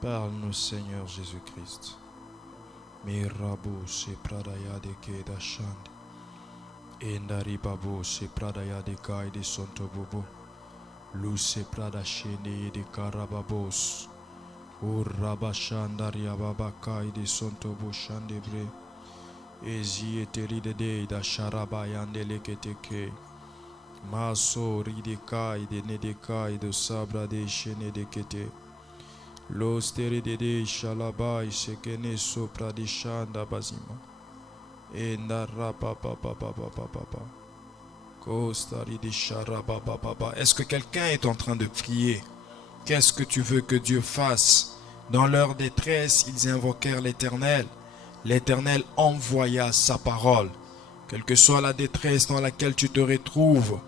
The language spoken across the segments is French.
Parle-nous, Seigneur Jésus-Christ. Mirabu se pradaya de keda shandi. Endaribabu se pradaya de kai de sontobobo. Luce prada shende de karababos. Urabashandaria babakai de sontobo shandebre. Ezi eteri de da sharabayande leketeke. Maso ridekai de nedekai de sabra de shene de kete. L'osteri de shalabai sekene sopra di shanda bazima. Endara papa papa papa papa. Kostari di sharaba papa. Est-ce que quelqu'un est en train de prier? Qu'est-ce que tu veux que Dieu fasse? Dans leur détresse, ils invoquèrent l'Éternel. L'Éternel envoya sa parole. Quelle que soit la détresse dans laquelle tu te retrouves,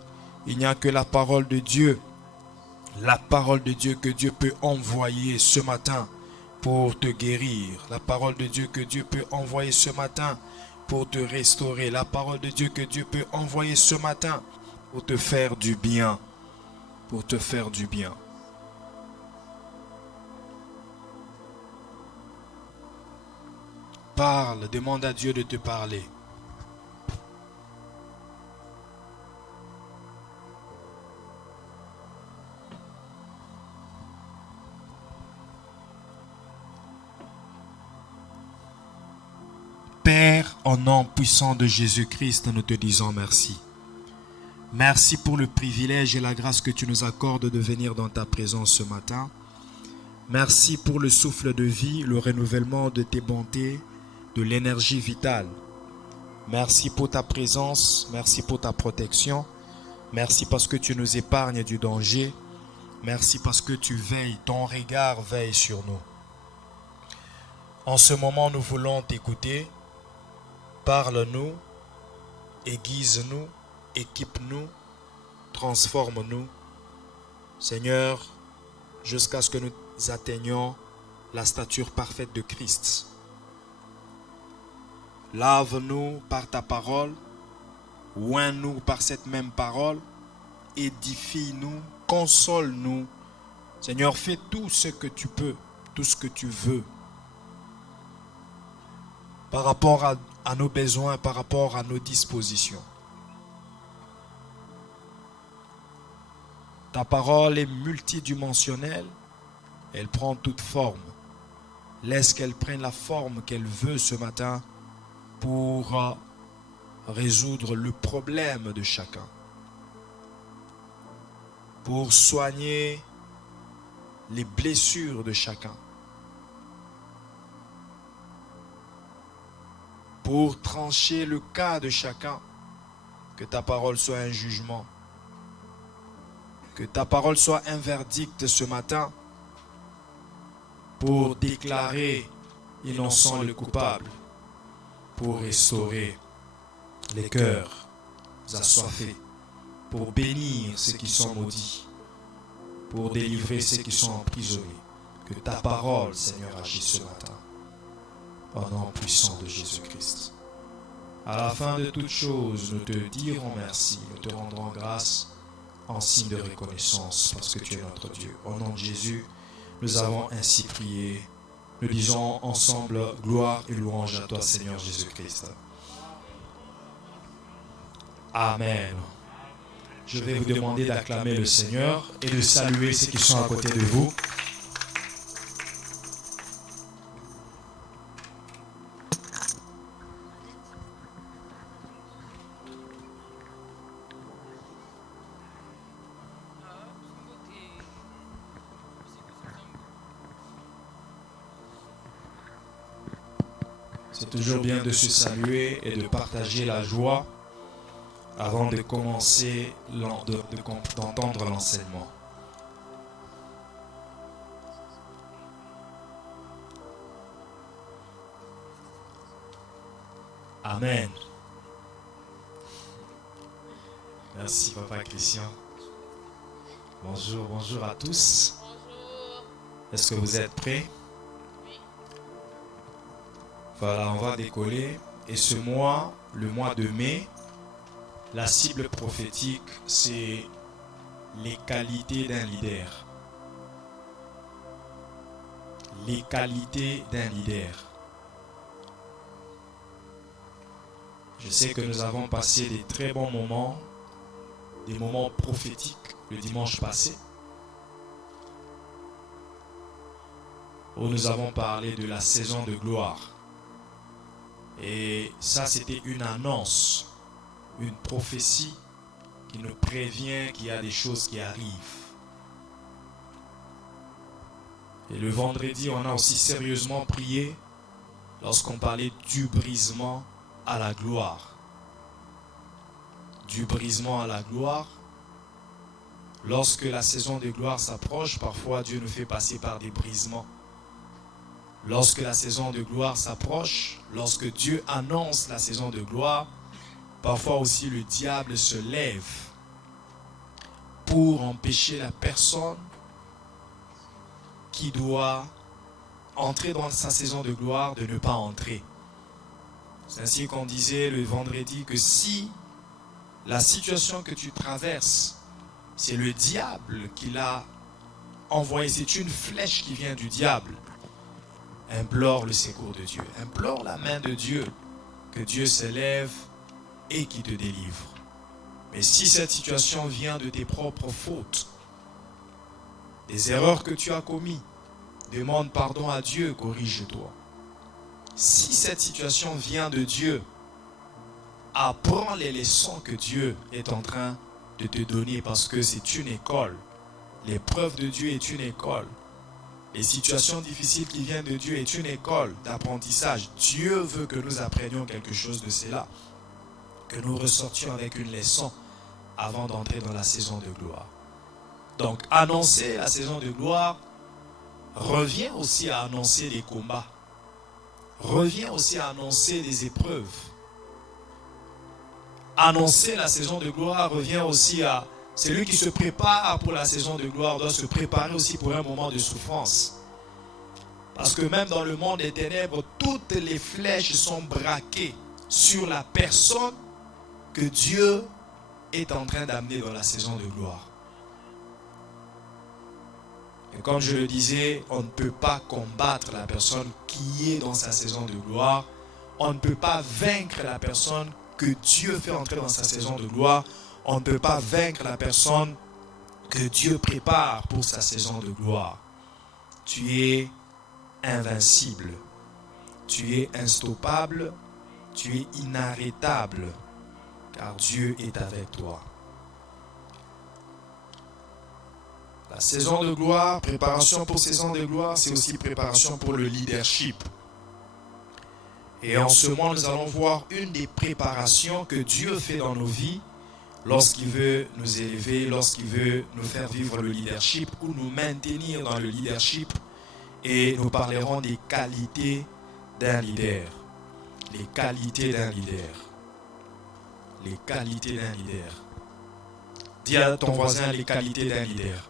il n'y a que la parole de Dieu. La parole de Dieu que Dieu peut envoyer ce matin pour te guérir. La parole de Dieu que Dieu peut envoyer ce matin pour te restaurer. La parole de Dieu que Dieu peut envoyer ce matin pour te faire du bien. Pour te faire du bien. Parle, demande à Dieu de te parler. Père, au nom puissant de Jésus-Christ, nous te disons merci. Merci pour le privilège et la grâce que tu nous accordes de venir dans ta présence ce matin. Merci pour le souffle de vie, le renouvellement de tes bontés, de l'énergie vitale. Merci pour ta présence, merci pour ta protection. Merci parce que tu nous épargnes du danger. Merci parce que tu veilles, ton regard veille sur nous. En ce moment, nous voulons t'écouter. Parle-nous, aiguise-nous, équipe-nous, transforme-nous. Seigneur, jusqu'à ce que nous atteignions la stature parfaite de Christ. Lave-nous par ta parole, oins-nous par cette même parole, édifie-nous, console-nous. Seigneur, fais tout ce que tu peux, tout ce que tu veux. Par rapport à nos besoins, par rapport à nos dispositions. Ta parole est multidimensionnelle, elle prend toute forme. Laisse qu'elle prenne la forme qu'elle veut ce matin pour résoudre le problème de chacun. Pour soigner les blessures de chacun. Pour trancher le cas de chacun, que ta parole soit un jugement, que ta parole soit un verdict ce matin, pour déclarer innocent le coupable, pour restaurer les cœurs assoiffés, pour bénir ceux qui sont maudits, pour délivrer ceux qui sont emprisonnés. Que ta parole, Seigneur, agisse ce matin. Au nom puissant de Jésus-Christ. À la fin de toutes choses, nous te dirons merci, nous te rendrons grâce en signe de reconnaissance parce que tu es notre Dieu. Au nom de Jésus, nous avons ainsi prié. Nous disons ensemble gloire et louange à toi, Seigneur Jésus-Christ. Amen. Je vais vous demander d'acclamer le Seigneur et de saluer ceux qui sont à côté de vous. C'est toujours bien de se saluer et de partager la joie avant de commencer d'entendre l'enseignement. Amen. Merci Papa Christian. Bonjour, bonjour à tous. Est-ce que vous êtes prêts? Voilà, on va décoller. Et ce mois, le mois de mai, la cible prophétique, c'est les qualités d'un leader. Les qualités d'un leader. Je sais que nous avons passé des très bons moments, des moments prophétiques le dimanche passé, où nous avons parlé de la saison de gloire. Et ça, c'était une annonce, une prophétie qui nous prévient qu'il y a des choses qui arrivent. Et le vendredi, on a aussi sérieusement prié lorsqu'on parlait du brisement à la gloire. Du brisement à la gloire. Lorsque la saison de gloire s'approche, parfois Dieu nous fait passer par des brisements. Lorsque la saison de gloire s'approche, lorsque Dieu annonce la saison de gloire, parfois aussi le diable se lève pour empêcher la personne qui doit entrer dans sa saison de gloire de ne pas entrer. C'est ainsi qu'on disait le vendredi que si la situation que tu traverses, c'est le diable qui l'a envoyé, c'est une flèche qui vient du diable, implore le secours de Dieu, implore la main de Dieu, que Dieu s'élève et qui te délivre. Mais si cette situation vient de tes propres fautes, des erreurs que tu as commises, demande pardon à Dieu, corrige-toi. Si cette situation vient de Dieu, apprends les leçons que Dieu est en train de te donner parce que c'est une école. L'épreuve de Dieu est une école. Les situations difficiles qui viennent de Dieu est une école d'apprentissage. Dieu veut que nous apprenions quelque chose de cela, que nous ressortions avec une leçon avant d'entrer dans la saison de gloire. Donc, annoncer la saison de gloire revient aussi à annoncer les combats, revient aussi à annoncer des épreuves. Annoncer la saison de gloire revient aussi à celui qui se prépare pour la saison de gloire doit se préparer aussi pour un moment de souffrance. Parce que même dans le monde des ténèbres, toutes les flèches sont braquées sur la personne que Dieu est en train d'amener dans la saison de gloire. Et comme je le disais, on ne peut pas combattre la personne qui est dans sa saison de gloire. On ne peut pas vaincre la personne que Dieu fait entrer dans sa saison de gloire. On ne peut pas vaincre la personne que Dieu prépare pour sa saison de gloire. Tu es invincible. Tu es instoppable. Tu es inarrêtable. Car Dieu est avec toi. La saison de gloire, préparation pour saison de gloire, c'est aussi préparation pour le leadership. Et en ce moment, nous allons voir une des préparations que Dieu fait dans nos vies lorsqu'il veut nous élever, lorsqu'il veut nous faire vivre le leadership ou nous maintenir dans le leadership. Et nous parlerons des qualités d'un leader. Les qualités d'un leader. Les qualités d'un leader. Dis à ton voisin les qualités d'un leader.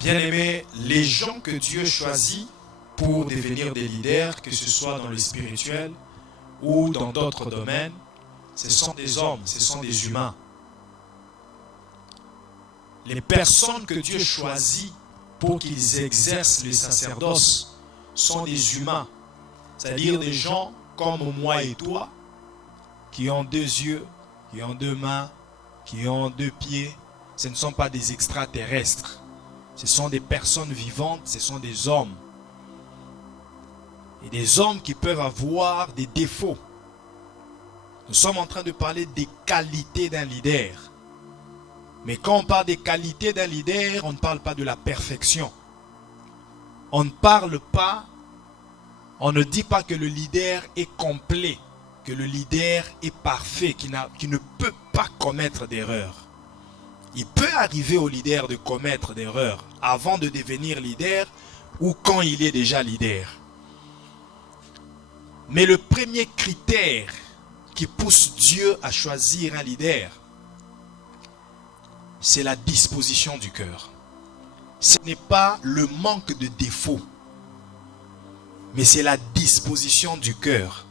Bien-aimés, les gens que Dieu choisit pour devenir des leaders, que ce soit dans le spirituel ou dans d'autres domaines, ce sont des hommes, ce sont des humains. Les personnes que Dieu choisit pour qu'ils exercent le sacerdoce sont des humains, c'est-à-dire des gens comme moi et toi, qui ont 2 yeux, qui ont 2 mains, qui ont 2 pieds. Ce ne sont pas des extraterrestres. Ce sont des personnes vivantes, ce sont des hommes. Et des hommes qui peuvent avoir des défauts. Nous sommes en train de parler des qualités d'un leader. Mais quand on parle des qualités d'un leader, on ne parle pas de la perfection. On ne parle pas, on ne dit pas que le leader est complet, que le leader est parfait, qui ne peut pas commettre d'erreur. Il peut arriver au leader de commettre d'erreurs avant de devenir leader ou quand il est déjà leader. Mais le premier critère qui pousse Dieu à choisir un leader, c'est la disposition du cœur. Ce n'est pas le manque de défauts, mais c'est la disposition du cœur.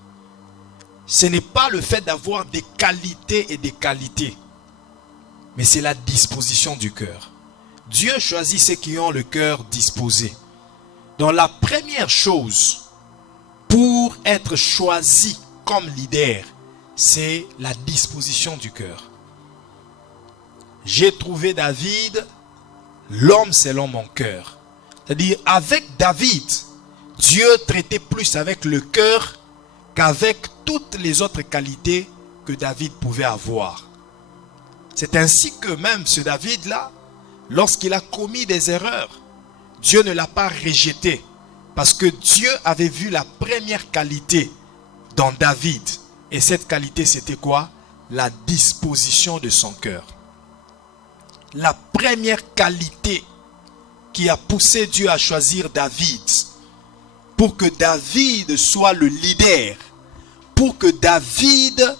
Ce n'est pas le fait d'avoir des qualités et des qualités. mais c'est la disposition du cœur. Dieu choisit ceux qui ont le cœur disposé. Donc la première chose pour être choisi comme leader, c'est la disposition du cœur. J'ai trouvé David, l'homme selon mon cœur. C'est-à-dire, avec David, Dieu traitait plus avec le cœur qu'avec toutes les autres qualités que David pouvait avoir. C'est ainsi que même ce David-là, lorsqu'il a commis des erreurs, Dieu ne l'a pas rejeté. Parce que Dieu avait vu la première qualité dans David. Et cette qualité, c'était quoi? La disposition de son cœur. La première qualité qui a poussé Dieu à choisir David, pour que David soit le leader, pour que David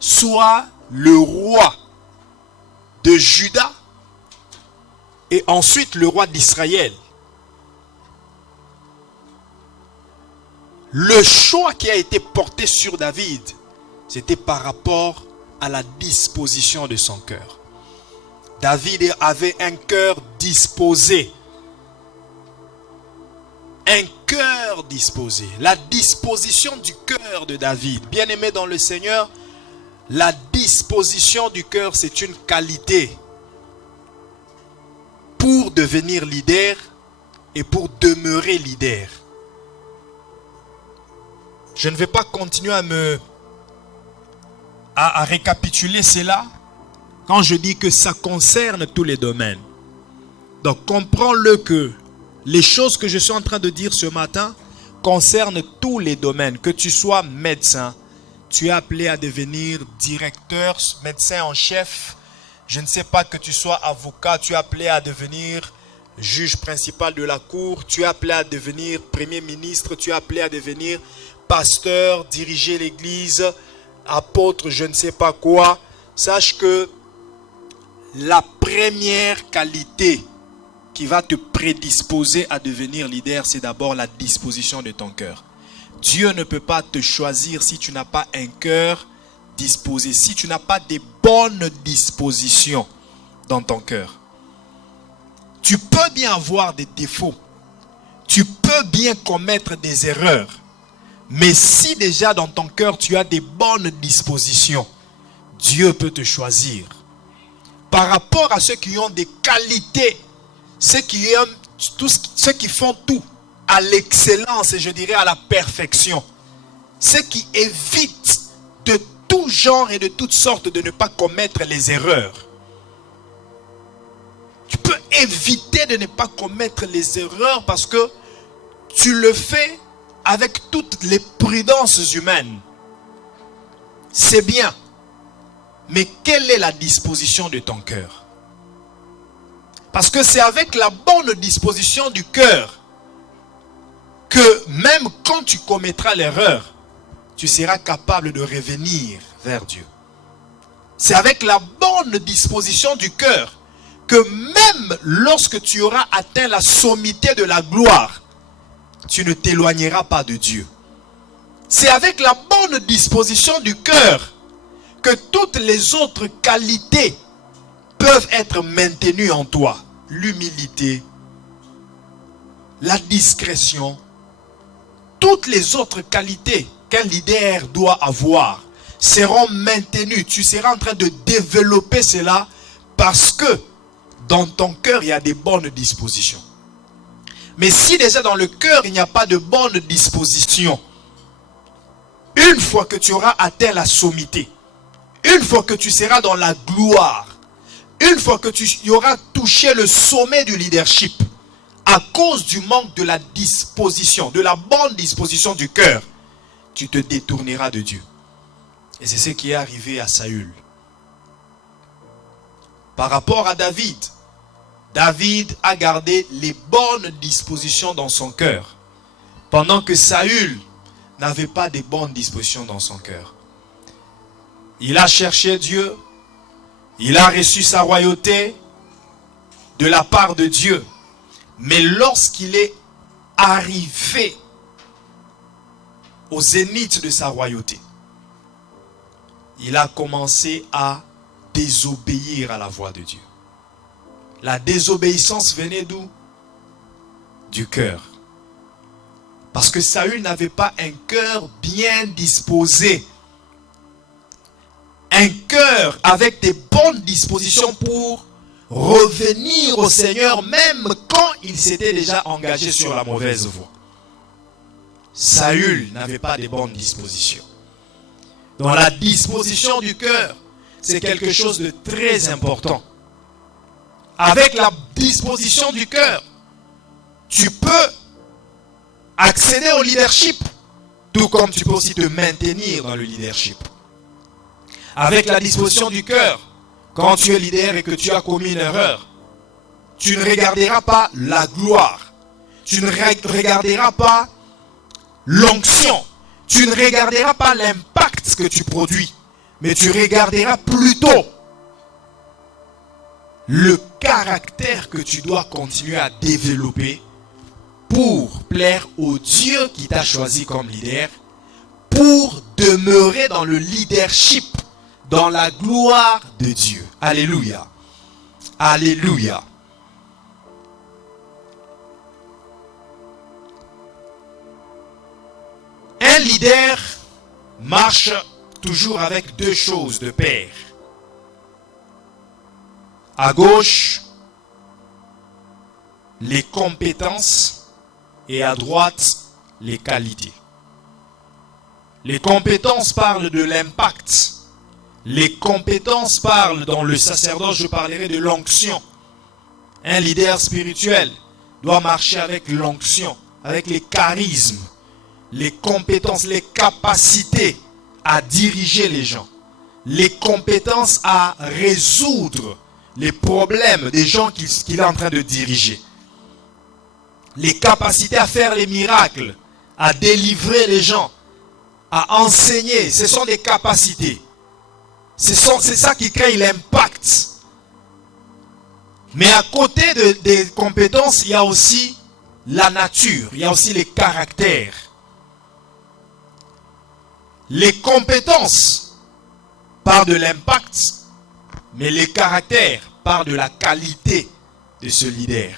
soit le roi de Juda et ensuite le roi d'Israël. Le choix qui a été porté sur David, c'était par rapport à la disposition de son cœur. David avait un cœur disposé. Un cœur disposé. La disposition du cœur de David. Bien-aimé dans le Seigneur, la disposition du cœur, c'est une qualité pour devenir leader et pour demeurer leader. Je ne vais pas continuer à récapituler cela quand je dis que ça concerne tous les domaines. Donc comprends-le que les choses que je suis en train de dire ce matin concernent tous les domaines. Que tu sois médecin, tu es appelé à devenir directeur, médecin en chef. Je ne sais pas, que tu sois avocat, tu es appelé à devenir juge principal de la cour. Tu es appelé à devenir premier ministre, tu es appelé à devenir pasteur, diriger l'église, apôtre, je ne sais pas quoi. Sache que la première qualité qui va te prédisposer à devenir leader, c'est d'abord la disposition de ton cœur. Dieu ne peut pas te choisir si tu n'as pas un cœur disposé, si tu n'as pas des bonnes dispositions dans ton cœur. Tu peux bien avoir des défauts, tu peux bien commettre des erreurs, mais si déjà dans ton cœur tu as des bonnes dispositions, Dieu peut te choisir. Par rapport à ceux qui ont des qualités, ceux qui font tout à l'excellence et je dirais à la perfection, ceux qui évitent de tout genre et de toutes sortes de ne pas commettre les erreurs. Tu peux éviter de ne pas commettre les erreurs parce que tu le fais avec toutes les prudences humaines. C'est bien. Mais quelle est la disposition de ton cœur? Parce que c'est avec la bonne disposition du cœur que même quand tu commettras l'erreur, tu seras capable de revenir vers Dieu. C'est avec la bonne disposition du cœur que même lorsque tu auras atteint la sommité de la gloire, tu ne t'éloigneras pas de Dieu. C'est avec la bonne disposition du cœur que toutes les autres qualités peuvent être maintenues en toi. L'humilité, la discrétion, toutes les autres qualités qu'un leader doit avoir seront maintenues. Tu seras en train de développer cela parce que dans ton cœur, il y a des bonnes dispositions. Mais si déjà dans le cœur, il n'y a pas de bonnes dispositions, une fois que tu auras atteint la sommité, une fois que tu seras dans la gloire, une fois que tu auras touché le sommet du leadership, à cause du manque de la disposition, de la bonne disposition du cœur, tu te détourneras de Dieu. Et c'est ce qui est arrivé à Saül. Par rapport à David, David a gardé les bonnes dispositions dans son cœur, pendant que Saül n'avait pas de bonnes dispositions dans son cœur. Il a cherché Dieu, il a reçu sa royauté de la part de Dieu. Mais lorsqu'il est arrivé au zénith de sa royauté, il a commencé à désobéir à la voix de Dieu. La désobéissance venait d'où? Du cœur. Parce que Saül n'avait pas un cœur bien disposé. Un cœur avec des bonnes dispositions pour revenir au Seigneur même quand il s'était déjà engagé sur la mauvaise voie. Saül n'avait pas de bonnes dispositions. Dans la disposition du cœur, c'est quelque chose de très important. Avec la disposition du cœur, tu peux accéder au leadership, tout comme tu peux aussi te maintenir dans le leadership. Avec la disposition du cœur, quand tu es leader et que tu as commis une erreur, tu ne regarderas pas la gloire, tu ne regarderas pas l'onction, tu ne regarderas pas l'impact que tu produis, mais tu regarderas plutôt le caractère que tu dois continuer à développer pour plaire au Dieu qui t'a choisi comme leader, pour demeurer dans le leadership, dans la gloire de Dieu. Alléluia. Alléluia. Un leader marche toujours avec deux choses de pair. À gauche, les compétences et à droite, les qualités. Les compétences parlent de l'impact. Les compétences parlent, dans le sacerdoce, je parlerai de l'onction. Un leader spirituel doit marcher avec l'onction, avec les charismes, les compétences, les capacités à diriger les gens, les compétences à résoudre les problèmes des gens qu'il est en train de diriger, les capacités à faire les miracles, à délivrer les gens, à enseigner. Ce sont des capacités. C'est ça qui crée l'impact. Mais à côté des compétences, il y a aussi la nature, il y a aussi les caractères. Les compétences parlent de l'impact, mais les caractères parlent de la qualité de ce leader.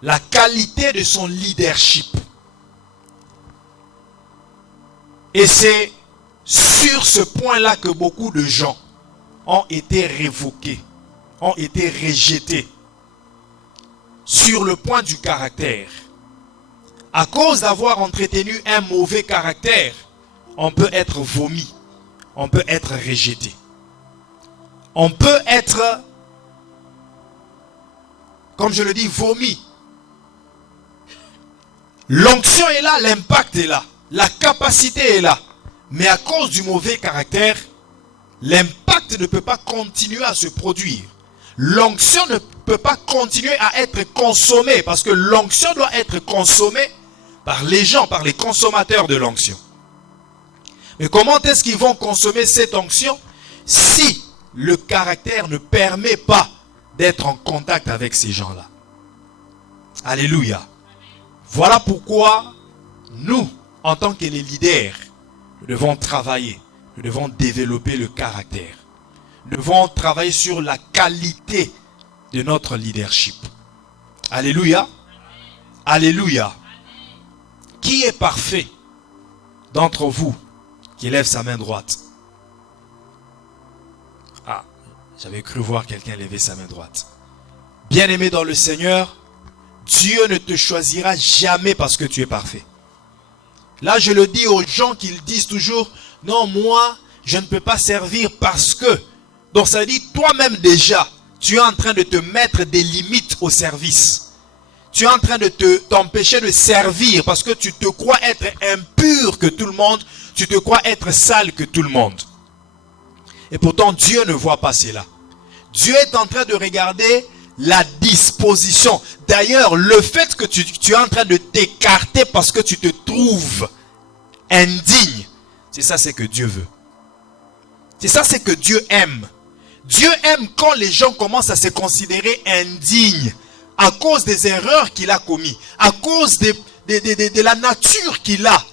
La qualité de son leadership. Et c'est sur ce point-là que beaucoup de gens ont été révoqués, ont été rejetés. Sur le point du caractère. À cause d'avoir entretenu un mauvais caractère, on peut être vomi, on peut être rejeté. On peut être, comme je le dis, vomi. L'onction est là, l'impact est là, la capacité est là. Mais à cause du mauvais caractère, l'impact ne peut pas continuer à se produire. L'onction ne peut pas continuer à être consommée parce que l'onction doit être consommée par les gens, par les consommateurs de l'onction. Mais comment est-ce qu'ils vont consommer cette onction si le caractère ne permet pas d'être en contact avec ces gens-là? Alléluia. Voilà pourquoi nous, en tant que les leaders, nous devons travailler, nous devons développer le caractère. Nous devons travailler sur la qualité de notre leadership. Alléluia. Alléluia. Qui est parfait d'entre vous qui lève sa main droite? Ah, j'avais cru voir quelqu'un lever sa main droite. Bien-aimé dans le Seigneur, Dieu ne te choisira jamais parce que tu es parfait. Là, je le dis aux gens qui disent toujours, non, moi, je ne peux pas servir parce que. Donc ça dit, toi-même déjà, tu es en train de te mettre des limites au service. Tu es en train de t'empêcher de servir parce que tu te crois être impur que tout le monde, tu te crois être sale que tout le monde. Et pourtant, Dieu ne voit pas cela. Dieu est en train de regarder la disposition. D'ailleurs, le fait que tu es en train de t'écarter parce que tu te trouves indigne, c'est ça c'est que Dieu veut. C'est ça c'est que Dieu aime. Dieu aime quand les gens commencent à se considérer indignes à cause des erreurs qu'il a commises, à cause de la nature qu'il a.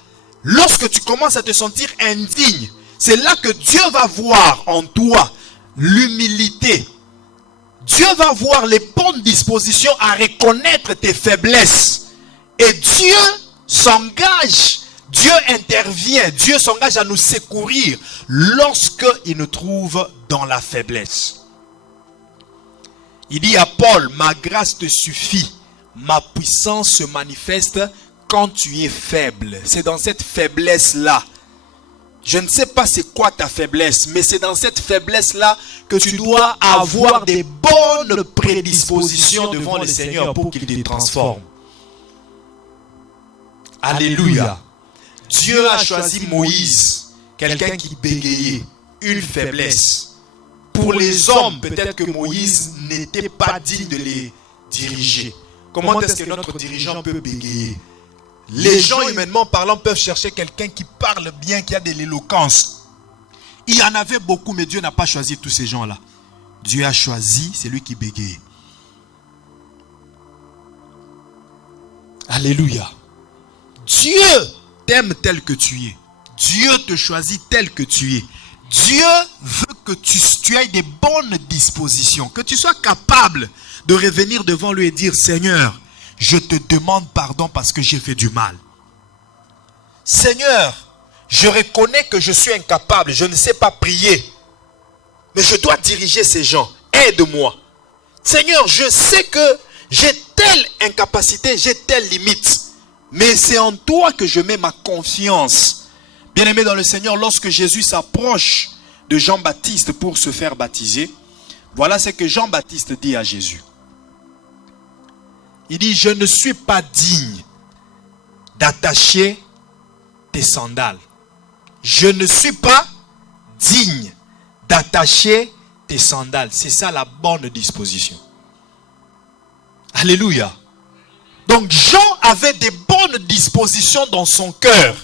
Lorsque tu commences à te sentir indigne, c'est là que Dieu va voir en toi l'humilité. Dieu va voir les bonnes dispositions à reconnaître tes faiblesses. Et Dieu s'engage, Dieu intervient, Dieu s'engage à nous secourir lorsqu'il nous trouve dans la faiblesse. Il dit à Paul, ma grâce te suffit, ma puissance se manifeste quand tu es faible. C'est dans cette faiblesse-là. Je ne sais pas c'est quoi ta faiblesse, mais c'est dans cette faiblesse-là que tu dois avoir des bonnes prédispositions devant le Seigneur pour qu'il te transforme. Alléluia. Dieu a choisi Moïse, quelqu'un qui bégayait, une faiblesse. Pour les hommes, peut-être que Moïse n'était pas digne de les diriger. Comment est-ce que notre dirigeant peut bégayer? Les gens, humainement parlant, peuvent chercher quelqu'un qui parle bien, qui a de l'éloquence. Il y en avait beaucoup, mais Dieu n'a pas choisi tous ces gens-là. Dieu a choisi celui qui bégayait. Alléluia. Dieu t'aime tel que tu es. Dieu te choisit tel que tu es. Dieu veut que tu aies des bonnes dispositions, que tu sois capable de revenir devant lui et dire, Seigneur, je te demande pardon parce que j'ai fait du mal. Seigneur, je reconnais que je suis incapable, je ne sais pas prier, mais je dois diriger ces gens. Aide-moi. Seigneur, je sais que j'ai telle incapacité, j'ai telle limite, mais c'est en toi que je mets ma confiance. Bien-aimé dans le Seigneur, lorsque Jésus s'approche de Jean-Baptiste pour se faire baptiser, voilà ce que Jean-Baptiste dit à Jésus. Il dit, je ne suis pas digne d'attacher tes sandales. Je ne suis pas digne d'attacher tes sandales. C'est ça la bonne disposition. Alléluia. Donc Jean avait des bonnes dispositions dans son cœur.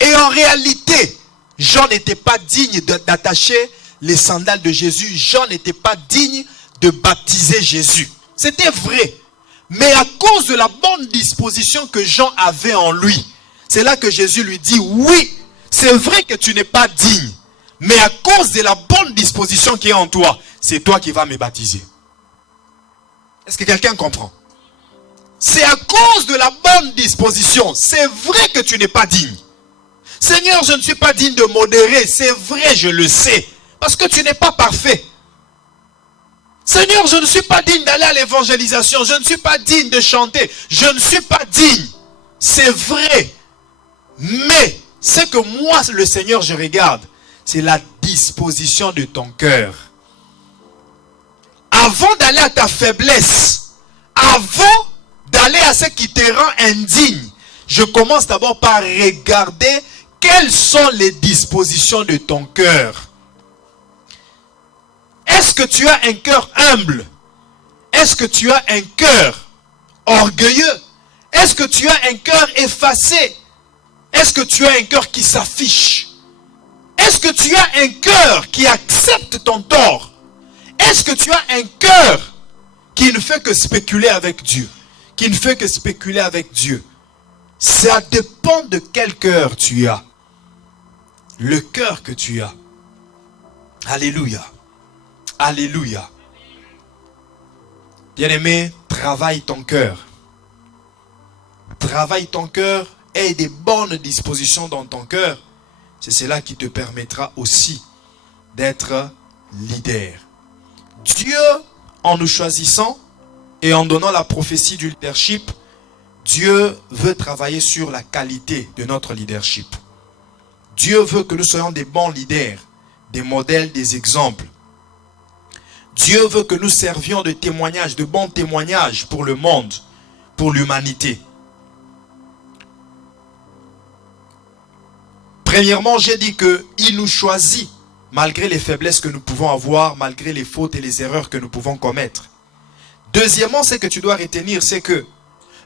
Et en réalité, Jean n'était pas digne d'attacher les sandales de Jésus. Jean n'était pas digne de baptiser Jésus. C'était vrai. Mais à cause de la bonne disposition que Jean avait en lui, c'est là que Jésus lui dit, oui, c'est vrai que tu n'es pas digne. Mais à cause de la bonne disposition qui est en toi, c'est toi qui vas me baptiser. Est-ce que quelqu'un comprend? C'est à cause de la bonne disposition. C'est vrai que tu n'es pas digne. Seigneur, je ne suis pas digne de modérer. C'est vrai, je le sais. Parce que tu n'es pas parfait. Seigneur, je ne suis pas digne d'aller à l'évangélisation. Je ne suis pas digne de chanter. Je ne suis pas digne. C'est vrai. Mais ce que moi, le Seigneur, je regarde, c'est la disposition de ton cœur. Avant d'aller à ta faiblesse, avant d'aller à ce qui te rend indigne, je commence d'abord par regarder quelles sont les dispositions de ton cœur. Est-ce que tu as un cœur humble? Est-ce que tu as un cœur orgueilleux? Est-ce que tu as un cœur effacé? Est-ce que tu as un cœur qui s'affiche? Est-ce que tu as un cœur qui accepte ton tort? Est-ce que tu as un cœur qui ne fait que spéculer avec Dieu? Qui ne fait que spéculer avec Dieu? Ça dépend de quel cœur tu as. Le cœur que tu as. Alléluia. Alléluia. Bien-aimé, travaille ton cœur. Travaille ton cœur. Aie des bonnes dispositions dans ton cœur. C'est cela qui te permettra aussi d'être leader. Dieu, en nous choisissant et en donnant la prophétie du leadership, Dieu veut travailler sur la qualité de notre leadership. Dieu veut que nous soyons des bons leaders, des modèles, des exemples. Dieu veut que nous servions de témoignages, de bons témoignages pour le monde, pour l'humanité. Premièrement, j'ai dit qu'il nous choisit malgré les faiblesses que nous pouvons avoir, malgré les fautes et les erreurs que nous pouvons commettre. Deuxièmement, ce que tu dois retenir, c'est que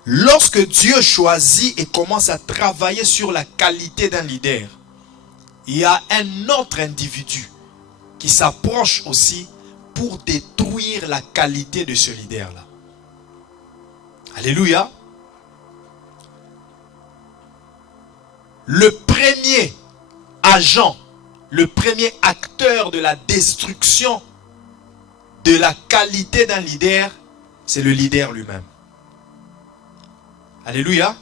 lorsque Dieu choisit et commence à travailler sur la qualité d'un leader, il y a un autre individu qui s'approche aussi pour détruire la qualité de ce leader-là. Alléluia. Le premier agent, le premier acteur de la destruction de la qualité d'un leader, c'est le leader lui-même. Alléluia.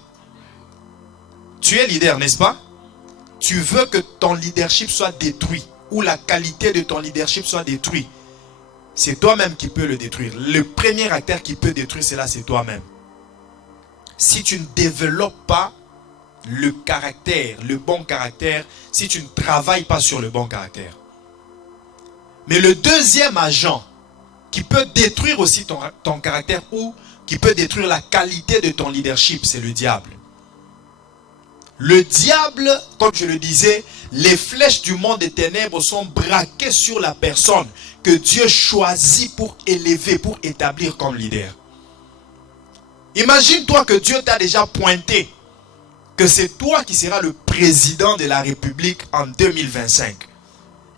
Tu es leader, n'est-ce pas? Tu veux que ton leadership soit détruit, ou la qualité de ton leadership soit détruite. C'est toi-même qui peux le détruire. Le premier acteur qui peut détruire cela, c'est toi-même. Si tu ne développes pas le caractère, le bon caractère, si tu ne travailles pas sur le bon caractère. Mais le deuxième agent qui peut détruire aussi ton caractère ou qui peut détruire la qualité de ton leadership, c'est le diable. Le diable, comme je le disais, les flèches du monde des ténèbres sont braquées sur la personne que Dieu choisit pour élever, pour établir comme leader. Imagine-toi que Dieu t'a déjà pointé que c'est toi qui seras le président de la République en 2025.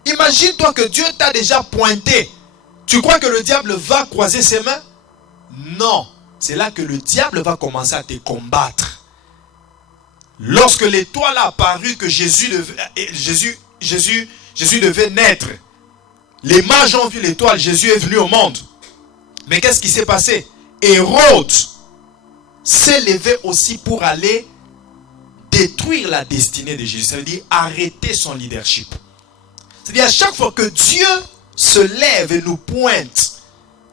Imagine-toi que Dieu t'a déjà pointé. Tu crois que le diable va croiser ses mains? Non. C'est là que le diable va commencer à te combattre. Lorsque l'étoile a apparu que Jésus devait naître, les mages ont vu l'étoile, Jésus est venu au monde. Mais qu'est-ce qui s'est passé? Hérode s'est levé aussi pour aller détruire la destinée de Jésus. Ça veut dire arrêter son leadership. C'est-à-dire à chaque fois que Dieu se lève et nous pointe,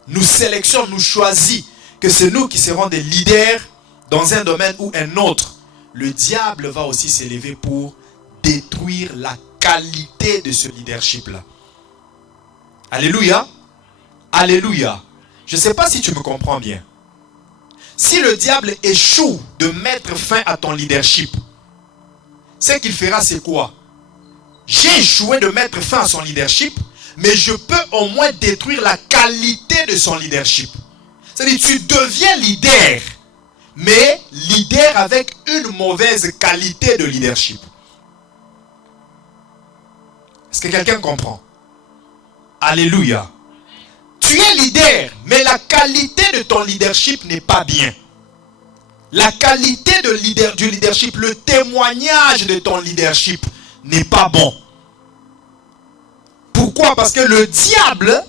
nous sélectionne, nous choisit, que c'est nous qui serons des leaders dans un domaine ou un autre, le diable va aussi s'élever pour détruire la qualité de ce leadership-là. Alléluia. Alléluia. Je ne sais pas si tu me comprends bien. Si le diable échoue de mettre fin à ton leadership, ce qu'il fera, c'est quoi? J'ai échoué de mettre fin à son leadership, mais je peux au moins détruire la qualité de son leadership. C'est-à-dire, tu deviens leader, mais leader avec une mauvaise qualité de leadership. Est-ce que quelqu'un comprend? Alléluia. Tu es leader, mais la qualité de ton leadership n'est pas bien. La qualité du leadership, le témoignage de ton leadership n'est pas bon. Pourquoi? Parce que le diable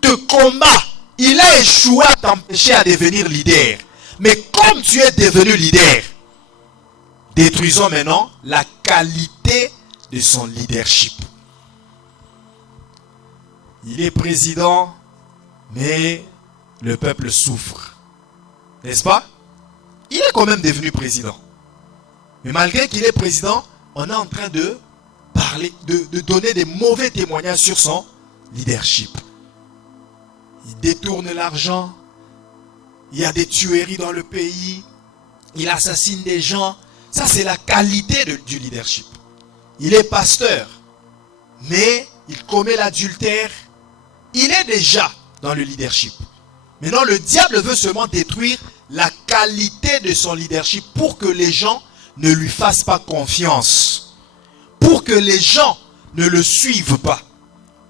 te combat. Il a échoué à t'empêcher à devenir leader. Mais comme tu es devenu leader, détruisons maintenant la qualité de son leadership. Il est président, mais le peuple souffre. N'est-ce pas? Il est quand même devenu président. Mais malgré qu'il est président, on est en train de parler, de donner des mauvais témoignages sur son leadership. Il détourne l'argent. Il y a des tueries dans le pays. Il assassine des gens. Ça, c'est la qualité du leadership. Il est pasteur, mais il commet l'adultère. Il est déjà dans le leadership. Maintenant, le diable veut seulement détruire la qualité de son leadership pour que les gens ne lui fassent pas confiance. Pour que les gens ne le suivent pas.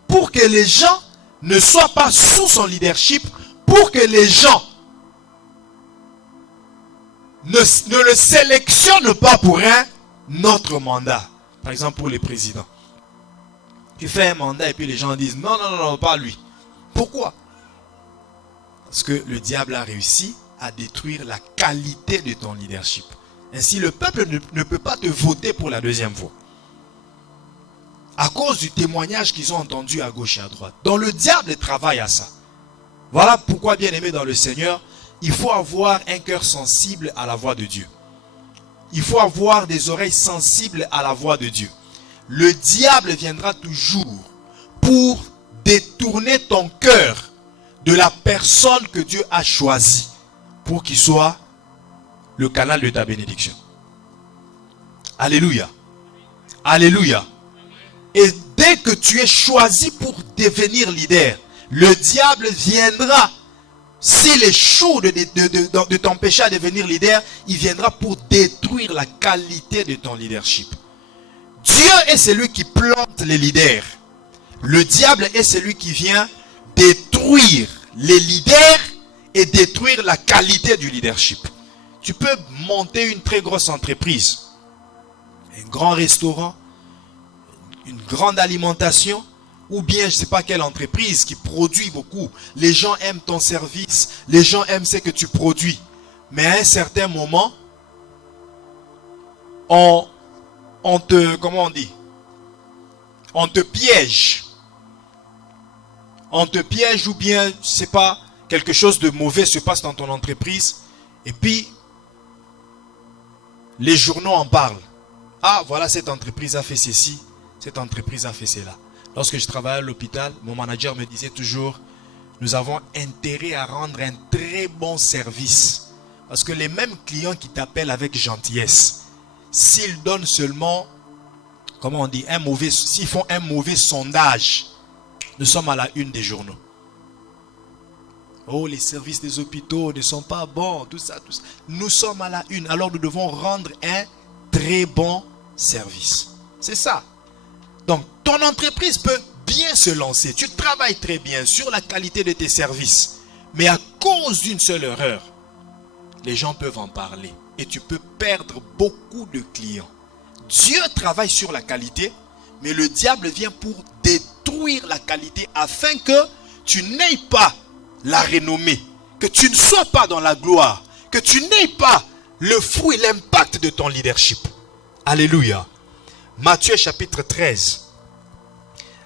Pour que les gens ne soient pas sous son leadership. Pour que les gens ne le sélectionnent pas pour un autre mandat. Par exemple, pour les présidents. Tu fais un mandat et puis les gens disent non, non, non, non, pas lui. Pourquoi? Parce que le diable a réussi à détruire la qualité de ton leadership. Ainsi, le peuple ne peut pas te voter pour la deuxième fois. À cause du témoignage qu'ils ont entendu à gauche et à droite. Donc le diable travaille à ça. Voilà pourquoi, bien aimé dans le Seigneur, il faut avoir un cœur sensible à la voix de Dieu. Il faut avoir des oreilles sensibles à la voix de Dieu. Le diable viendra toujours pour détourner ton cœur de la personne que Dieu a choisie pour qu'il soit le canal de ta bénédiction. Alléluia. Alléluia. Et dès que tu es choisi pour devenir leader, le diable viendra. S'il échoue de t'empêcher à devenir leader, il viendra pour détruire la qualité de ton leadership. Dieu est celui qui plante les leaders. Le diable est celui qui vient détruire les leaders et détruire la qualité du leadership. Tu peux monter une très grosse entreprise, un grand restaurant, une grande alimentation, ou bien je ne sais pas quelle entreprise qui produit beaucoup. Les gens aiment ton service, les gens aiment ce que tu produis. Mais à un certain moment, on te, comment on dit? On te piège. On te piège ou bien, je ne sais pas, quelque chose de mauvais se passe dans ton entreprise. Et puis, les journaux en parlent. Ah, voilà, cette entreprise a fait ceci, cette entreprise a fait cela. Lorsque je travaillais à l'hôpital, mon manager me disait toujours, nous avons intérêt à rendre un très bon service. Parce que les mêmes clients qui t'appellent avec gentillesse, s'ils donnent seulement, comment on dit, s'ils font un mauvais sondage, nous sommes à la une des journaux. Oh, les services des hôpitaux ne sont pas bons, tout ça, tout ça. Nous sommes à la une, alors nous devons rendre un très bon service. C'est ça. Donc, ton entreprise peut bien se lancer. Tu travailles très bien sur la qualité de tes services. Mais à cause d'une seule erreur, les gens peuvent en parler. Et tu peux perdre beaucoup de clients. Dieu travaille sur la qualité, mais le diable vient pour détruire la qualité afin que tu n'aies pas la renommée, que tu ne sois pas dans la gloire, que tu n'aies pas le fruit, l'impact de ton leadership. Alléluia. Matthieu chapitre 13,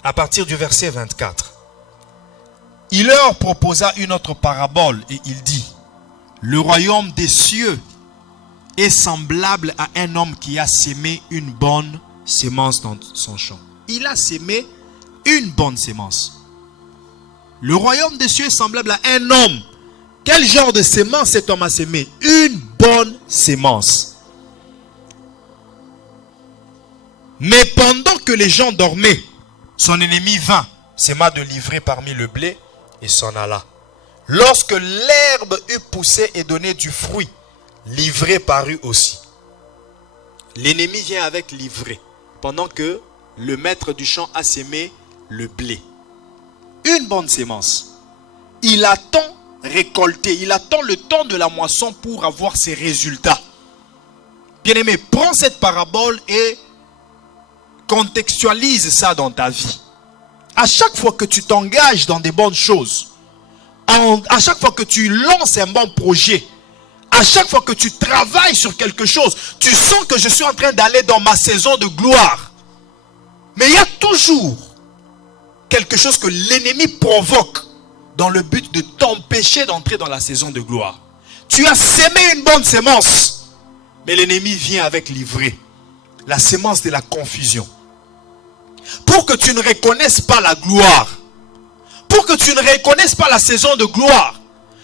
à partir du verset 24. Il leur proposa une autre parabole et il dit, le royaume des cieux est semblable à un homme qui a sémé une bonne sémence dans son champ. Il a sémé une bonne sémence. Le royaume des cieux est semblable à un homme. Quel genre de sémence cet homme a sémé? Une bonne sémence. Mais pendant que les gens dormaient, son ennemi vint, sema de livrer parmi le blé et s'en alla. Lorsque l'herbe eut poussé et donné du fruit, l'ivraie parut aussi. L'ennemi vient avec l'ivraie, pendant que le maître du champ a sémé le blé. Une bonne sémence. Il attend récolter, il attend le temps de la moisson pour avoir ses résultats. Bien-aimé, prends cette parabole et contextualise ça dans ta vie. À chaque fois que tu t'engages dans des bonnes choses, à chaque fois que tu lances un bon projet, à chaque fois que tu travailles sur quelque chose, tu sens que je suis en train d'aller dans ma saison de gloire. Mais il y a toujours quelque chose que l'ennemi provoque dans le but de t'empêcher d'entrer dans la saison de gloire. Tu as sémé une bonne sémence, mais l'ennemi vient avec l'ivraie, la sémence de la confusion. Pour que tu ne reconnaisses pas la gloire, pour que tu ne reconnaisses pas la saison de gloire,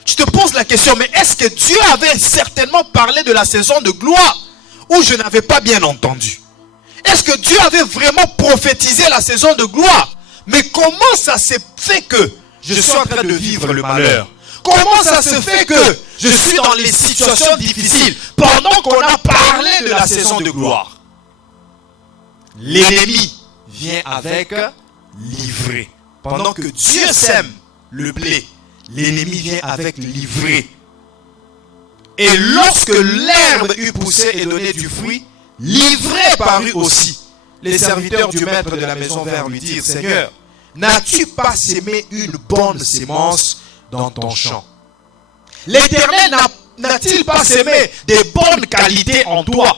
tu te poses la question, mais est-ce que Dieu avait certainement parlé de la saison de gloire ou je n'avais pas bien entendu? Est-ce que Dieu avait vraiment prophétisé la saison de gloire? Mais comment ça s'est fait que je suis en train de vivre le malheur? Comment ça se fait que je suis dans les situations difficiles pendant qu'on a parlé de la saison de gloire? L'ennemi vient avec l'ivraie. Pendant que Dieu sème le blé, l'ennemi vient avec l'ivraie. Et lorsque l'herbe eut poussé et donné du fruit, l'ivraie parut aussi. Les serviteurs du maître de la maison vinrent lui dire, Seigneur, n'as-tu pas sémé une bonne sémence dans ton champ? L'Éternel n'a-t-il pas sémé des bonnes qualités en toi?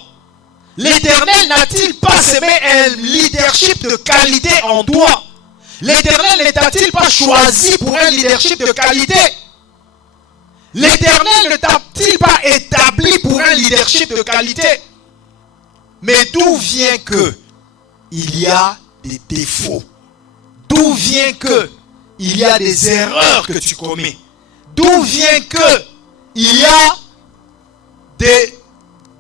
L'Éternel n'a-t-il pas sémé un leadership de qualité en toi? L'Éternel ne t'a-t-il pas choisi pour un leadership de qualité? L'Éternel ne t'a-t-il pas établi pour un leadership de qualité? Mais d'où vient que il y a des défauts? D'où vient que il y a des erreurs que tu commets? D'où vient que il y a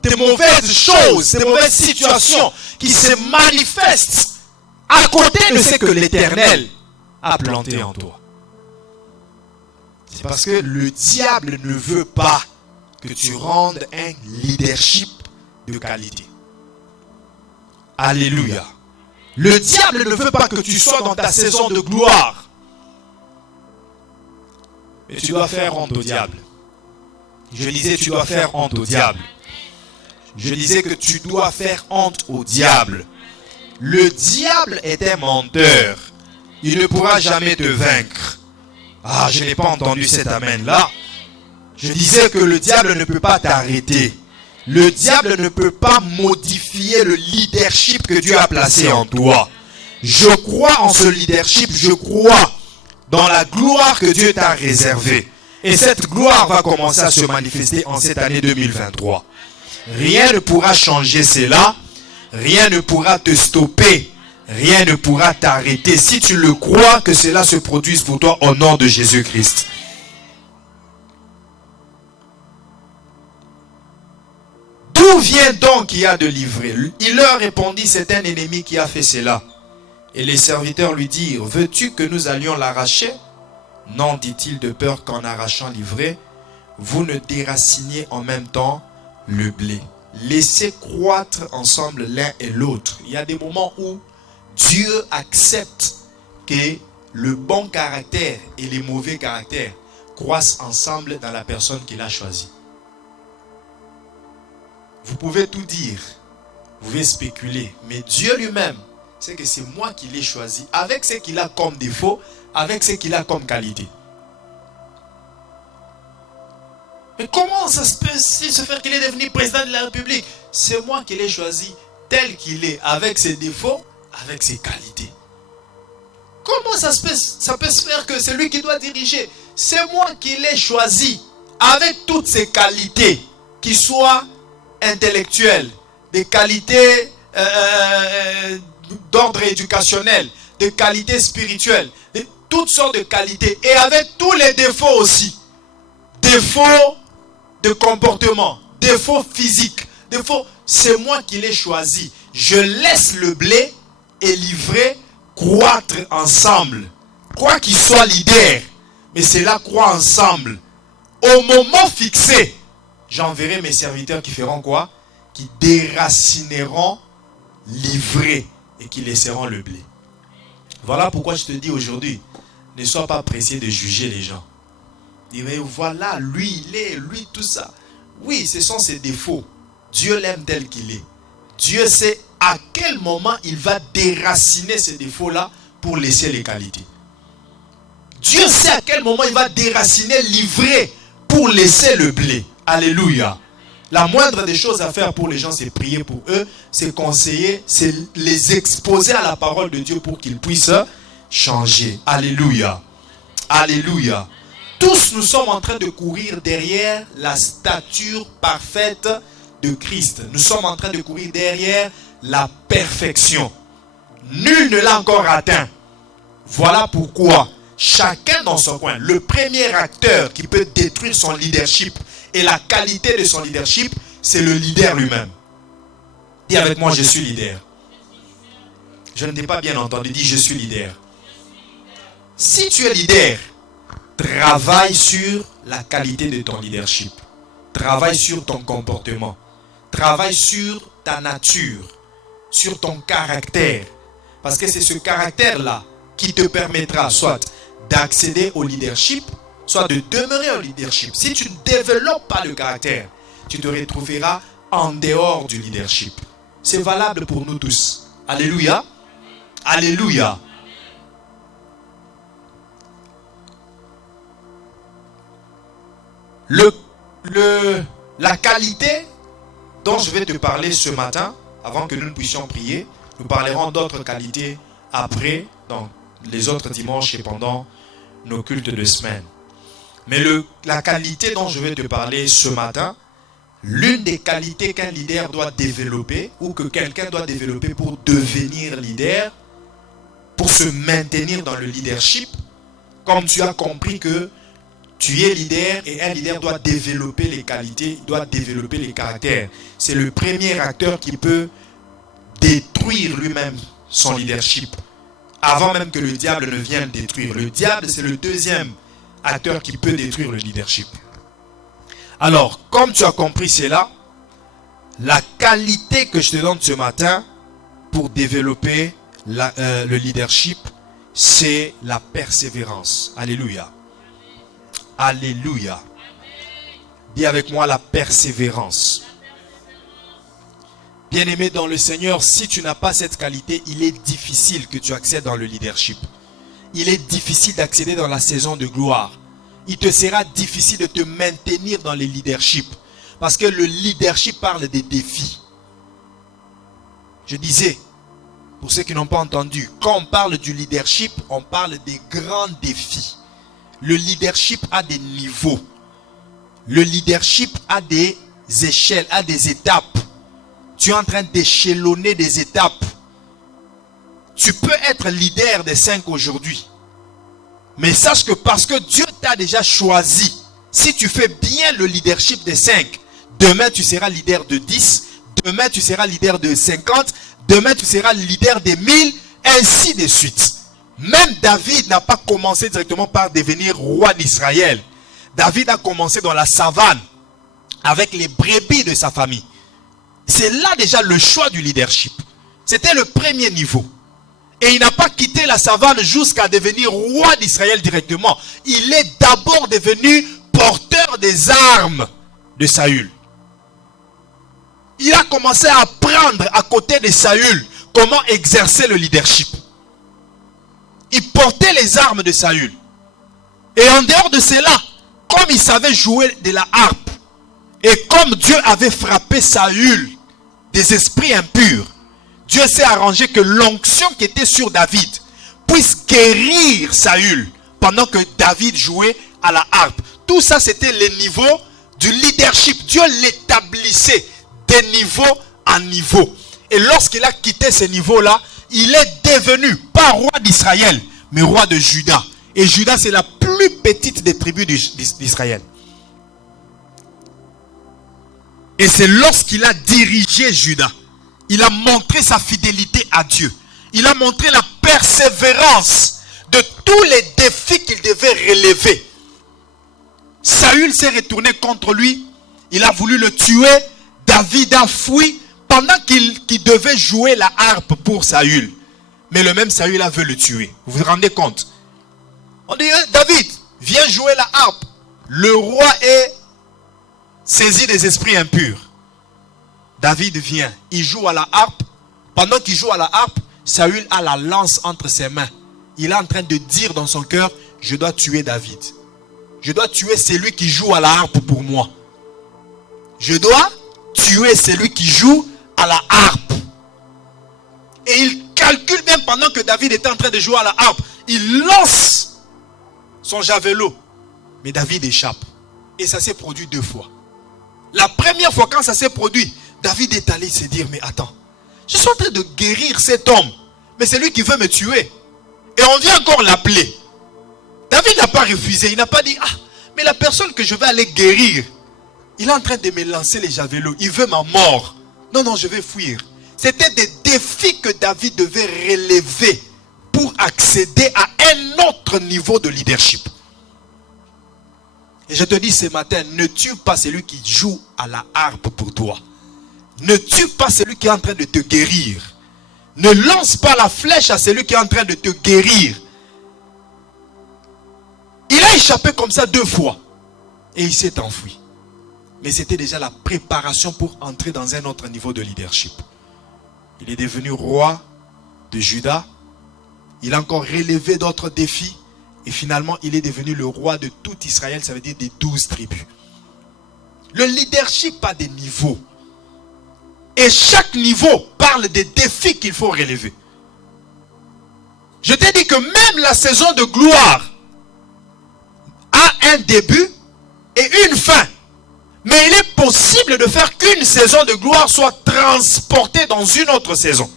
des mauvaises choses, des mauvaises situations qui se manifestent à côté de ce que l'Éternel a planté en toi? C'est parce que le diable ne veut pas que tu rendes un leadership de qualité. Alléluia. Le diable ne veut pas que tu sois dans ta saison de gloire. Mais tu dois faire honte au diable. Je disais, tu dois faire honte au diable. Je disais que tu dois faire honte au diable. Le diable est un menteur. Il ne pourra jamais te vaincre. Ah, je n'ai pas entendu cet amen-là. Je disais que le diable ne peut pas t'arrêter. Le diable ne peut pas modifier le leadership que Dieu a placé en toi. Je crois en ce leadership, je crois dans la gloire que Dieu t'a réservée. Et cette gloire va commencer à se manifester en cette année 2023. Rien ne pourra changer cela. Rien ne pourra te stopper. Rien ne pourra t'arrêter. Si tu le crois, que cela se produise pour toi au nom de Jésus-Christ. D'où vient donc qu'il y a de l'ivraie? Il leur répondit, c'est un ennemi qui a fait cela. Et les serviteurs lui dirent, veux-tu que nous allions l'arracher? Non, dit-il, de peur qu'en arrachant l'ivraie, vous ne déraciniez en même temps le blé. Laissez croître ensemble l'un et l'autre. Il y a des moments où Dieu accepte que le bon caractère et les mauvais caractères croissent ensemble dans la personne qu'il a choisie. Vous pouvez tout dire, vous pouvez spéculer, mais Dieu lui-même, c'est que c'est moi qui l'ai choisi, avec ce qu'il a comme défaut, avec ce qu'il a comme qualité. Mais comment ça se peut se faire qu'il est devenu président de la République? C'est moi qui l'ai choisi tel qu'il est, avec ses défauts, avec ses qualités. Comment ça peut se faire que c'est lui qui doit diriger? C'est moi qui l'ai choisi, avec toutes ses qualités, qui soient intellectuelles, des qualités d'ordre éducationnel, des qualités spirituelles, de toutes sortes de qualités, et avec tous les défauts aussi. Défauts de comportement, défauts physiques, défauts, c'est moi qui l'ai choisi. Je laisse le blé et l'ivraie croître ensemble. Quoi qu'il soit leader, mais cela croît ensemble. Au moment fixé, j'enverrai mes serviteurs qui feront quoi? Qui déracineront l'ivraie et qui laisseront le blé. Voilà pourquoi je te dis aujourd'hui, ne sois pas pressé de juger les gens. Dis, mais voilà, lui, il est, lui, tout ça. Oui, ce sont ses défauts. Dieu l'aime tel qu'il est. Dieu sait à quel moment il va déraciner ces défauts-là pour laisser les qualités. Dieu sait à quel moment il va déraciner l'ivraie pour laisser le blé. Alléluia. La moindre des choses à faire pour les gens, c'est prier pour eux, c'est conseiller, c'est les exposer à la parole de Dieu pour qu'ils puissent changer. Alléluia. Alléluia. Tous nous sommes en train de courir derrière la stature parfaite de Christ. Nous sommes en train de courir derrière la perfection. Nul ne l'a encore atteint. Voilà pourquoi chacun dans son coin, le premier acteur qui peut détruire son leadership et la qualité de son leadership, c'est le leader lui-même. Dis avec moi, je suis leader. Je ne t'ai pas bien entendu, dis je suis leader. Si tu es leader, travaille sur la qualité de ton leadership. Travaille sur ton comportement. Travaille sur ta nature, sur ton caractère. Parce que c'est ce caractère-là qui te permettra soit d'accéder au leadership, soit de demeurer au leadership. Si tu ne développes pas le caractère, tu te retrouveras en dehors du leadership. C'est valable pour nous tous. Alléluia. Alléluia. La qualité dont je vais te parler ce matin, avant que nous ne puissions prier, nous parlerons d'autres qualités après, dans les autres dimanches et pendant nos cultes de semaine. Mais la qualité dont je vais te parler ce matin, l'une des qualités qu'un leader doit développer ou que quelqu'un doit développer pour devenir leader, pour se maintenir dans le leadership, comme tu as compris que tu es leader et un leader doit développer les qualités, doit développer les caractères. C'est le premier acteur qui peut détruire lui-même son leadership avant même que le diable ne vienne détruire. Le diable, c'est le deuxième acteur qui peut détruire le leadership. Alors, comme tu as compris cela, la qualité que je te donne ce matin pour développer le leadership, c'est la persévérance. Alléluia. Alléluia. Dis avec moi la persévérance. Bien-aimé dans le Seigneur, si tu n'as pas cette qualité, il est difficile que tu accèdes dans le leadership. Il est difficile d'accéder dans la saison de gloire. Il te sera difficile de te maintenir dans le leadership. Parce que le leadership parle des défis. Je disais, pour ceux qui n'ont pas entendu, quand on parle du leadership, on parle des grands défis. Le leadership a des niveaux. Le leadership a des échelles, a des étapes. Tu es en train d'échelonner des étapes. Tu peux être leader des 5 aujourd'hui. Mais sache que parce que Dieu t'a déjà choisi, si tu fais bien le leadership des 5, demain tu seras leader de 10, demain tu seras leader de 50, demain tu seras leader des 1000, ainsi de suite. Même David n'a pas commencé directement par devenir roi d'Israël. David a commencé dans la savane avec les brebis de sa famille. C'est là déjà le choix du leadership. C'était le premier niveau. Et il n'a pas quitté la savane jusqu'à devenir roi d'Israël directement. Il est d'abord devenu porteur des armes de Saül. Il a commencé à apprendre à côté de Saül comment exercer le leadership. Il portait les armes de Saül. Et en dehors de cela, comme il savait jouer de la harpe, et comme Dieu avait frappé Saül des esprits impurs, Dieu s'est arrangé que l'onction qui était sur David puisse guérir Saül pendant que David jouait à la harpe. Tout ça, c'était les niveaux du leadership. Dieu l'établissait de niveau en niveau. Et lorsqu'il a quitté ces niveaux-là, il est devenu, pas roi d'Israël, mais roi de Juda. Et Juda, c'est la plus petite des tribus d'Israël. Et c'est lorsqu'il a dirigé Juda, il a montré sa fidélité à Dieu. Il a montré la persévérance de tous les défis qu'il devait relever. Saül s'est retourné contre lui. Il a voulu le tuer. David a fui pendant qu'il devait jouer la harpe pour Saül. Mais le même Saül a voulu le tuer. Vous vous rendez compte? On dit, David, viens jouer la harpe. Le roi est saisi des esprits impurs. David vient, il joue à la harpe. Pendant qu'il joue à la harpe, Saül a la lance entre ses mains. Il est en train de dire dans son cœur, je dois tuer David. Je dois tuer celui qui joue à la harpe pour moi. Je dois tuer celui qui joue à la harpe. Et il calcule même pendant que David était en train de jouer à la harpe. Il lance son javelot. Mais David échappe. Et ça s'est produit 2 fois. La première fois quand ça s'est produit, David est allé se dire, mais attends, je suis en train de guérir cet homme, mais c'est lui qui veut me tuer. Et on vient encore l'appeler. David n'a pas refusé, il n'a pas dit, ah, mais la personne que je vais aller guérir, il est en train de me lancer les javelots, il veut ma mort. Non, non, je vais fuir. C'était des défis que David devait relever pour accéder à un autre niveau de leadership. Et je te dis ce matin, ne tue pas celui qui joue à la harpe pour toi. Ne tue pas celui qui est en train de te guérir. Ne lance pas la flèche à celui qui est en train de te guérir. Il a échappé comme ça 2 fois. Et il s'est enfui. Mais c'était déjà la préparation pour entrer dans un autre niveau de leadership. Il est devenu roi de Juda. Il a encore relevé d'autres défis. Et finalement, il est devenu le roi de tout Israël. Ça veut dire des 12 tribus. Le leadership a des niveaux. Et chaque niveau parle des défis qu'il faut relever. Je t'ai dit que même la saison de gloire a un début et une fin. Mais il est possible de faire qu'une saison de gloire soit transportée dans une autre saison.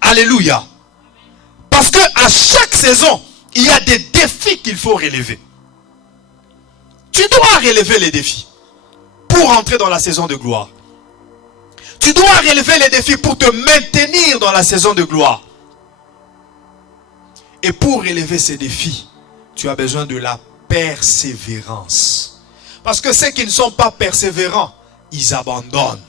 Alléluia. Parce que à chaque saison, il y a des défis qu'il faut relever. Tu dois relever les défis pour entrer dans la saison de gloire. Tu dois relever les défis pour te maintenir dans la saison de gloire. Et pour relever ces défis, tu as besoin de la persévérance. Parce que ceux qui ne sont pas persévérants, ils abandonnent.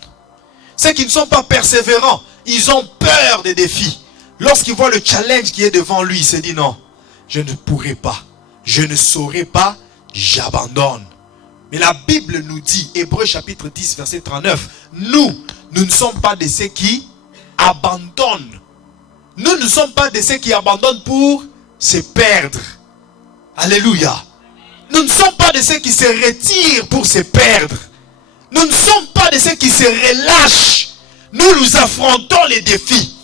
Ceux qui ne sont pas persévérants, ils ont peur des défis. Lorsqu'ils voient le challenge qui est devant lui, il se dit non, je ne pourrai pas, je ne saurai pas, j'abandonne. Mais la Bible nous dit, Hébreux chapitre 10, verset 39, nous, nous ne sommes pas de ceux qui abandonnent. Nous ne sommes pas de ceux qui abandonnent pour se perdre. Alléluia. Nous ne sommes pas de ceux qui se retirent pour se perdre. Nous ne sommes pas de ceux qui se relâchent. Nous affrontons les défis.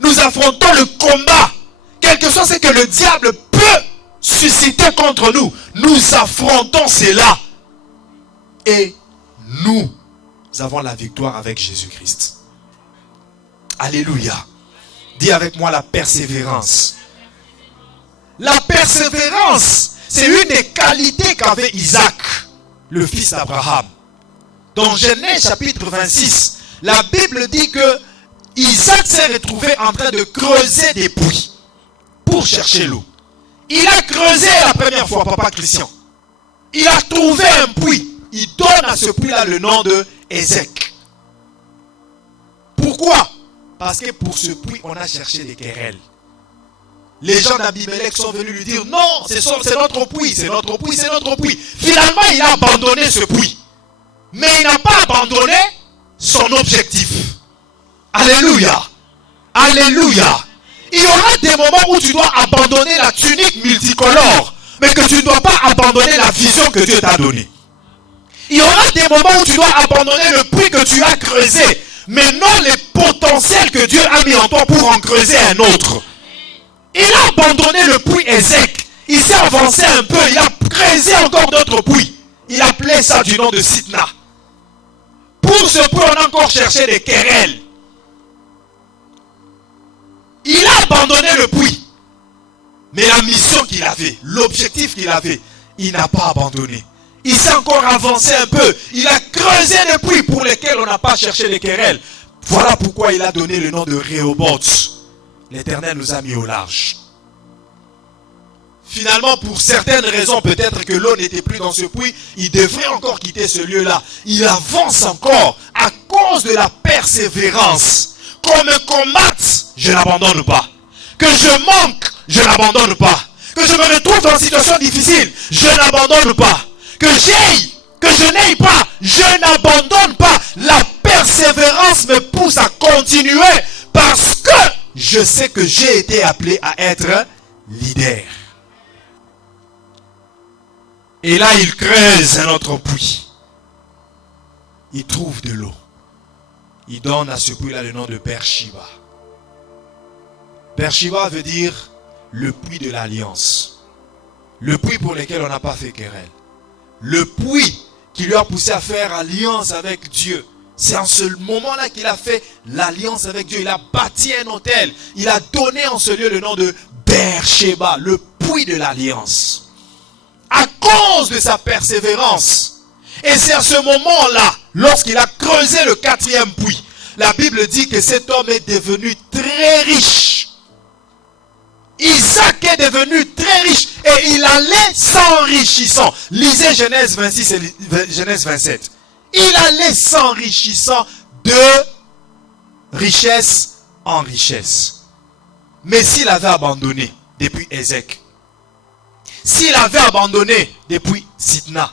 Nous affrontons le combat. Quel que soit ce que le diable peut susciter contre nous, nous affrontons cela. Et nous avons la victoire avec Jésus-Christ. Alléluia. Dis avec moi la persévérance. La persévérance, c'est une des qualités qu'avait Isaac, le fils d'Abraham. Dans Genèse chapitre 26, la Bible dit que Isaac s'est retrouvé en train de creuser des puits pour chercher l'eau. Il a creusé la première fois, papa Christian. Il a trouvé un puits. Il donne à ce puits-là le nom de Ézek. Pourquoi? Parce que pour ce puits, on a cherché des querelles. Les gens d'Abimelech sont venus lui dire, non, c'est notre puits, c'est notre puits, c'est notre puits. Finalement, il a abandonné ce puits. Mais il n'a pas abandonné son objectif. Alléluia. Alléluia. Il y aura des moments où tu dois abandonner la tunique multicolore, mais que tu ne dois pas abandonner la vision que Dieu t'a donnée. Il y aura des moments où tu dois abandonner le puits que tu as creusé, mais non les potentiels que Dieu a mis en toi pour en creuser un autre. Il a abandonné le puits Ézek. Il s'est avancé un peu, il a creusé encore d'autres puits. Il appelait ça du nom de Sitna. Pour ce puits, on a encore cherché des querelles. Il a abandonné le puits. Mais la mission qu'il avait, l'objectif qu'il avait, il n'a pas abandonné. Il s'est encore avancé un peu. Il a creusé des puits pour lesquels on n'a pas cherché les querelles. Voilà pourquoi il a donné le nom de Rehoboth. L'Éternel nous a mis au large. Finalement, pour certaines raisons, peut-être que l'eau n'était plus dans ce puits, il devrait encore quitter ce lieu-là. Il avance encore à cause de la persévérance. Qu'on me combatte, je n'abandonne pas. Que je manque, je n'abandonne pas. Que je me retrouve dans une situation difficile, je n'abandonne pas. Que j'aille, que je n'aille pas, je n'abandonne pas. La persévérance me pousse à continuer parce que je sais que j'ai été appelé à être leader. Et là, il creuse un autre puits. Il trouve de l'eau. Il donne à ce puits-là le nom de Bershiba. Bershiba veut dire le puits de l'alliance. Le puits pour lequel on n'a pas fait querelle. Le puits qui lui a poussé à faire alliance avec Dieu. C'est en ce moment-là qu'il a fait l'alliance avec Dieu. Il a bâti un autel. Il a donné en ce lieu le nom de Beersheba, le puits de l'alliance. À cause de sa persévérance. Et c'est à ce moment-là, lorsqu'il a creusé le 4e puits, la Bible dit que cet homme est devenu très riche. Isaac est devenu très riche et il allait s'enrichissant. Lisez Genèse 26 et Genèse 27. Il allait s'enrichissant de richesse en richesse. Mais s'il avait abandonné depuis Ézek, s'il avait abandonné depuis Sitna,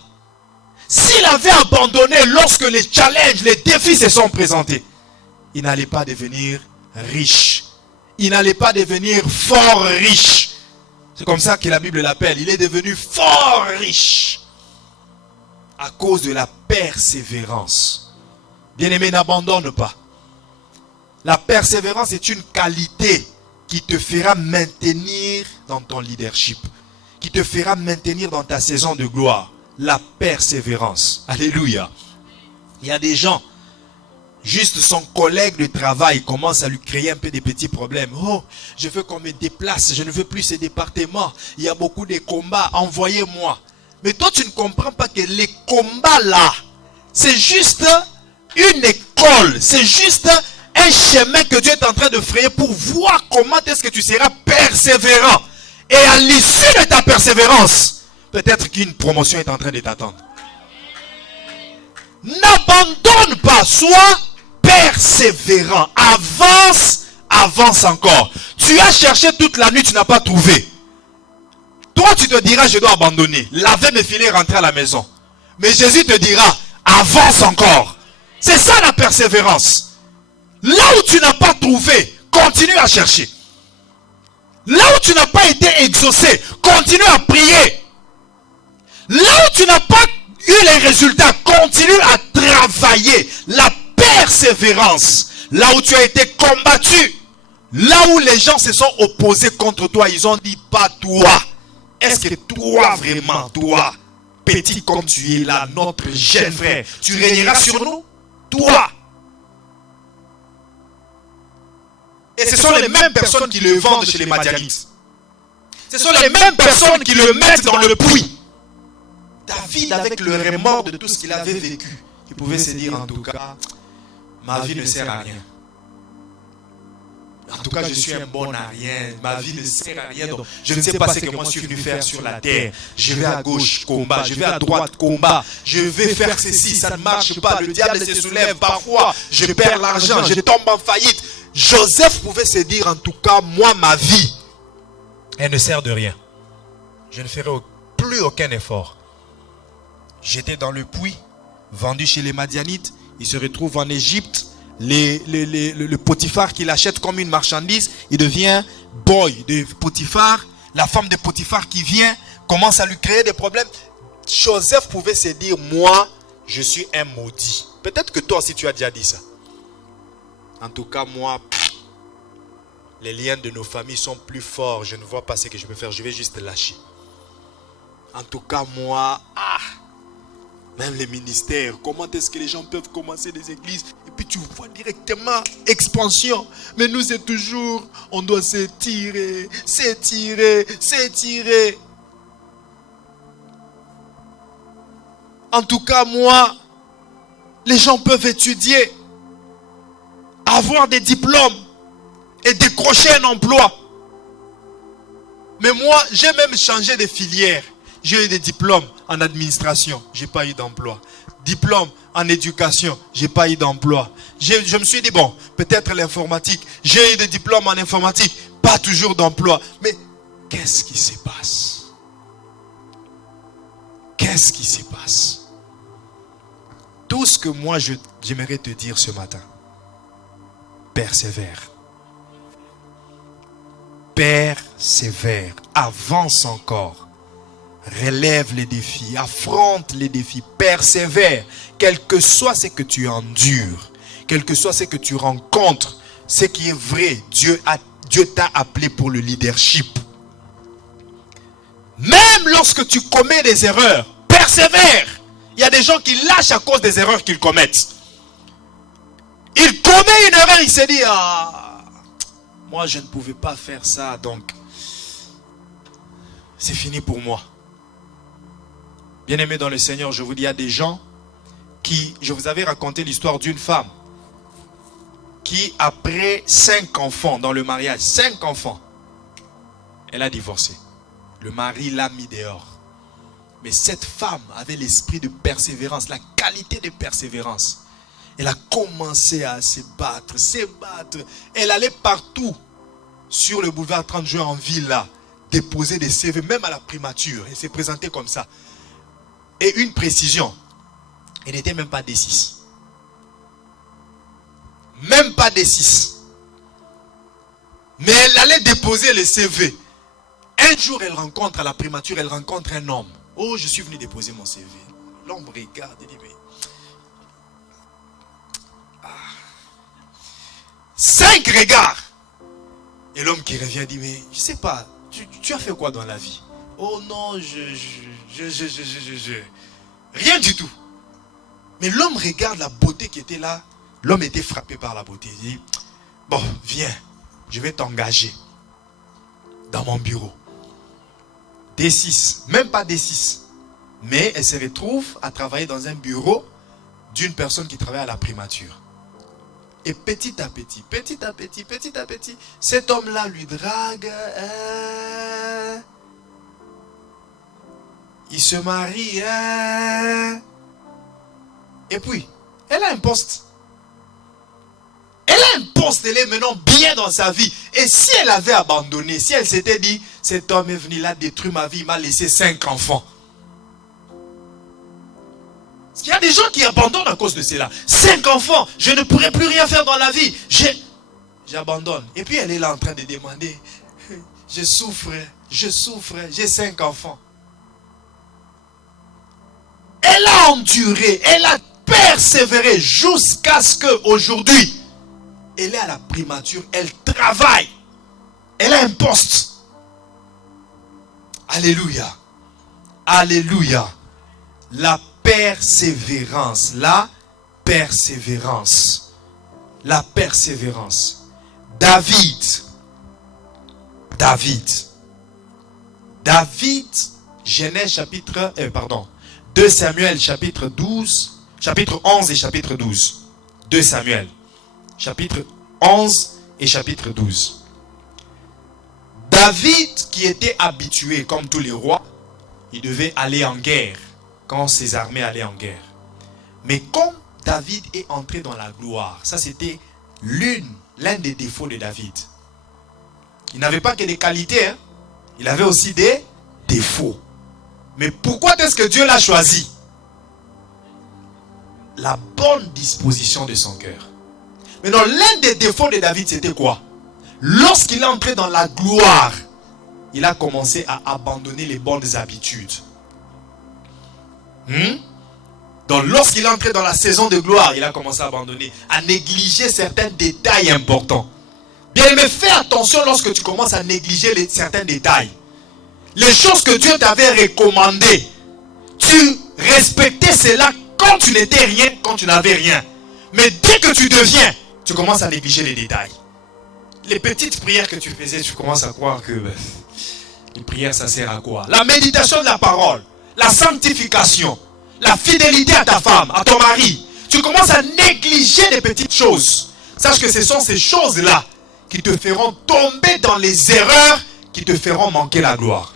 s'il avait abandonné lorsque les challenges, les défis se sont présentés, il n'allait pas devenir riche. Il n'allait pas devenir fort riche. C'est comme ça que la Bible l'appelle. Il est devenu fort riche. À cause de la persévérance. Bien-aimé, n'abandonne pas. La persévérance est une qualité qui te fera maintenir dans ton leadership. Qui te fera maintenir dans ta saison de gloire. La persévérance. Alléluia. Il y a des gens, juste son collègue de travail commence à lui créer un peu des petits problèmes. Oh, je veux qu'on me déplace, je ne veux plus ce département. Il y a beaucoup de combats, envoyez-moi. Mais toi, tu ne comprends pas que les combats là, c'est juste une école. C'est juste un chemin que Dieu est en train de frayer pour voir comment est-ce que tu seras persévérant. Et à l'issue de ta persévérance, peut-être qu'une promotion est en train de t'attendre. N'abandonne pas, sois persévérant. Avance, avance encore. Tu as cherché toute la nuit, tu n'as pas trouvé. Toi, tu te diras, je dois abandonner. Laver mes filets, rentrer à la maison. Mais Jésus te dira, avance encore. C'est ça la persévérance. Là où tu n'as pas trouvé, continue à chercher. Là où tu n'as pas été exaucé, continue à prier. Là où tu n'as pas eu les résultats, continue à travailler. La persévérance. Là où tu as été combattu, là où les gens se sont opposés contre toi, ils ont dit pas toi. Est-ce que toi vraiment, toi, petit comme tu es là, notre jeune frère, tu régneras sur nous? Toi. Et ce sont les mêmes personnes qui le vendent chez les Madianites. Ce sont les mêmes personnes qui le mettent dans le puits. David, avec le remords de tout ce qu'il avait vécu, il pouvait se dire en tout cas, ma vie ne sert à rien. En tout cas, je suis un bon à rien. Ma vie ne sert à rien. Donc, je ne sais pas ce que moi je suis venu faire sur la terre. Je vais à gauche, combat. Je vais à droite, combat. Je vais faire ceci, ça ne marche pas. Le diable se soulève parfois. Je perds l'argent, je tombe en faillite. Joseph pouvait se dire en tout cas, moi, ma vie, elle ne sert de rien. Je ne ferai plus aucun effort. J'étais dans le puits, vendu chez les Madianites. Il se retrouve en Égypte. Le Potiphar qui l'achète comme une marchandise, il devient boy de Potiphar. La femme de Potiphar qui vient commence à lui créer des problèmes. Joseph pouvait se dire, moi, je suis un maudit. Peut-être que toi aussi tu as déjà dit ça. En tout cas, moi, les liens de nos familles sont plus forts. Je ne vois pas ce que je peux faire. Je vais juste lâcher. En tout cas, moi, même les ministères, comment est-ce que les gens peuvent commencer des églises et puis tu vois directement expansion. Mais nous c'est toujours, on doit s'étirer, s'étirer, s'étirer. En tout cas, moi, les gens peuvent étudier, avoir des diplômes et décrocher un emploi. Mais moi, j'ai même changé de filière. J'ai eu des diplômes en administration, je n'ai pas eu d'emploi. Diplôme en éducation, je n'ai pas eu d'emploi. Je me suis dit, bon, peut-être l'informatique. J'ai eu des diplômes en informatique, pas toujours d'emploi. Mais qu'est-ce qui se passe? Qu'est-ce qui se passe? Tout ce que moi j'aimerais te dire ce matin, persévère. Persévère, avance encore. Relève les défis, affronte les défis, persévère. Quel que soit ce que tu endures, quel que soit ce que tu rencontres, ce qui est vrai, Dieu t'a appelé pour le leadership. Même lorsque tu commets des erreurs, persévère. Il y a des gens qui lâchent à cause des erreurs qu'ils commettent. Il commet une erreur, il se dit, moi je ne pouvais pas faire ça, donc c'est fini pour moi. Bien-aimés dans le Seigneur, je vous dis, il y a des gens qui, je vous avais raconté l'histoire d'une femme qui, après 5 enfants dans le mariage, 5 enfants, elle a divorcé. Le mari l'a mis dehors. Mais cette femme avait l'esprit de persévérance, la qualité de persévérance. Elle a commencé à se battre. Elle allait partout sur le boulevard 30 juin en ville là, déposer des CV, même à la primature. Elle s'est présentée comme ça. Et une précision, elle n'était même pas D6. Même pas D6. Mais elle allait déposer le CV. Un jour, elle rencontre à la primature, elle rencontre un homme. Oh, je suis venu déposer mon CV. L'homme regarde et dit, mais... 5 regards. Et l'homme qui revient dit, mais je ne sais pas, tu as fait quoi dans la vie? Oh non, rien du tout. Mais l'homme regarde la beauté qui était là. L'homme était frappé par la beauté. Il dit, bon, viens, je vais t'engager dans mon bureau. D6, même pas D6. Mais elle se retrouve à travailler dans un bureau d'une personne qui travaille à la primature. Et petit à petit, cet homme-là lui drague. Il se marie. Et puis, elle a un poste. Elle est maintenant bien dans sa vie. Et si elle avait abandonné, si elle s'était dit, cet homme est venu là détruire ma vie, il m'a laissé 5 enfants. Il y a des gens qui abandonnent à cause de cela. 5 enfants, je ne pourrai plus rien faire dans la vie. J'abandonne. Et puis elle est là en train de demander, je souffre, j'ai 5 enfants. Elle a enduré, elle a persévéré jusqu'à ce qu'aujourd'hui, elle est à la primature, elle travaille. Elle a un poste. Alléluia. Alléluia. La persévérance. La persévérance. La persévérance. David, Genèse chapitre, 2 Samuel chapitre 12, chapitre 11 et chapitre 12. 2 Samuel, chapitre 11 et chapitre 12. David, qui était habitué, comme tous les rois, il devait aller en guerre, quand ses armées allaient en guerre. Mais comme David est entré dans la gloire, ça c'était l'un des défauts de David. Il n'avait pas que des qualités, hein? Il avait aussi des défauts. Mais pourquoi est-ce que Dieu l'a choisi? La bonne disposition de son cœur. Maintenant, l'un des défauts de David, c'était quoi? Lorsqu'il est entré dans la gloire, il a commencé à abandonner les bonnes habitudes. Donc, lorsqu'il est entré dans la saison de gloire, il a commencé à abandonner, à négliger certains détails importants. Bien, mais fais attention lorsque tu commences à négliger certains détails. Les choses que Dieu t'avait recommandées, tu respectais cela quand tu n'étais rien, quand tu n'avais rien. Mais dès que tu deviens, tu commences à négliger les détails. Les petites prières que tu faisais, tu commences à croire que les prières, ça sert à quoi? La méditation de la parole, la sanctification, la fidélité à ta femme, à ton mari. Tu commences à négliger les petites choses. Sache que ce sont ces choses-là qui te feront tomber dans les erreurs qui te feront manquer la gloire.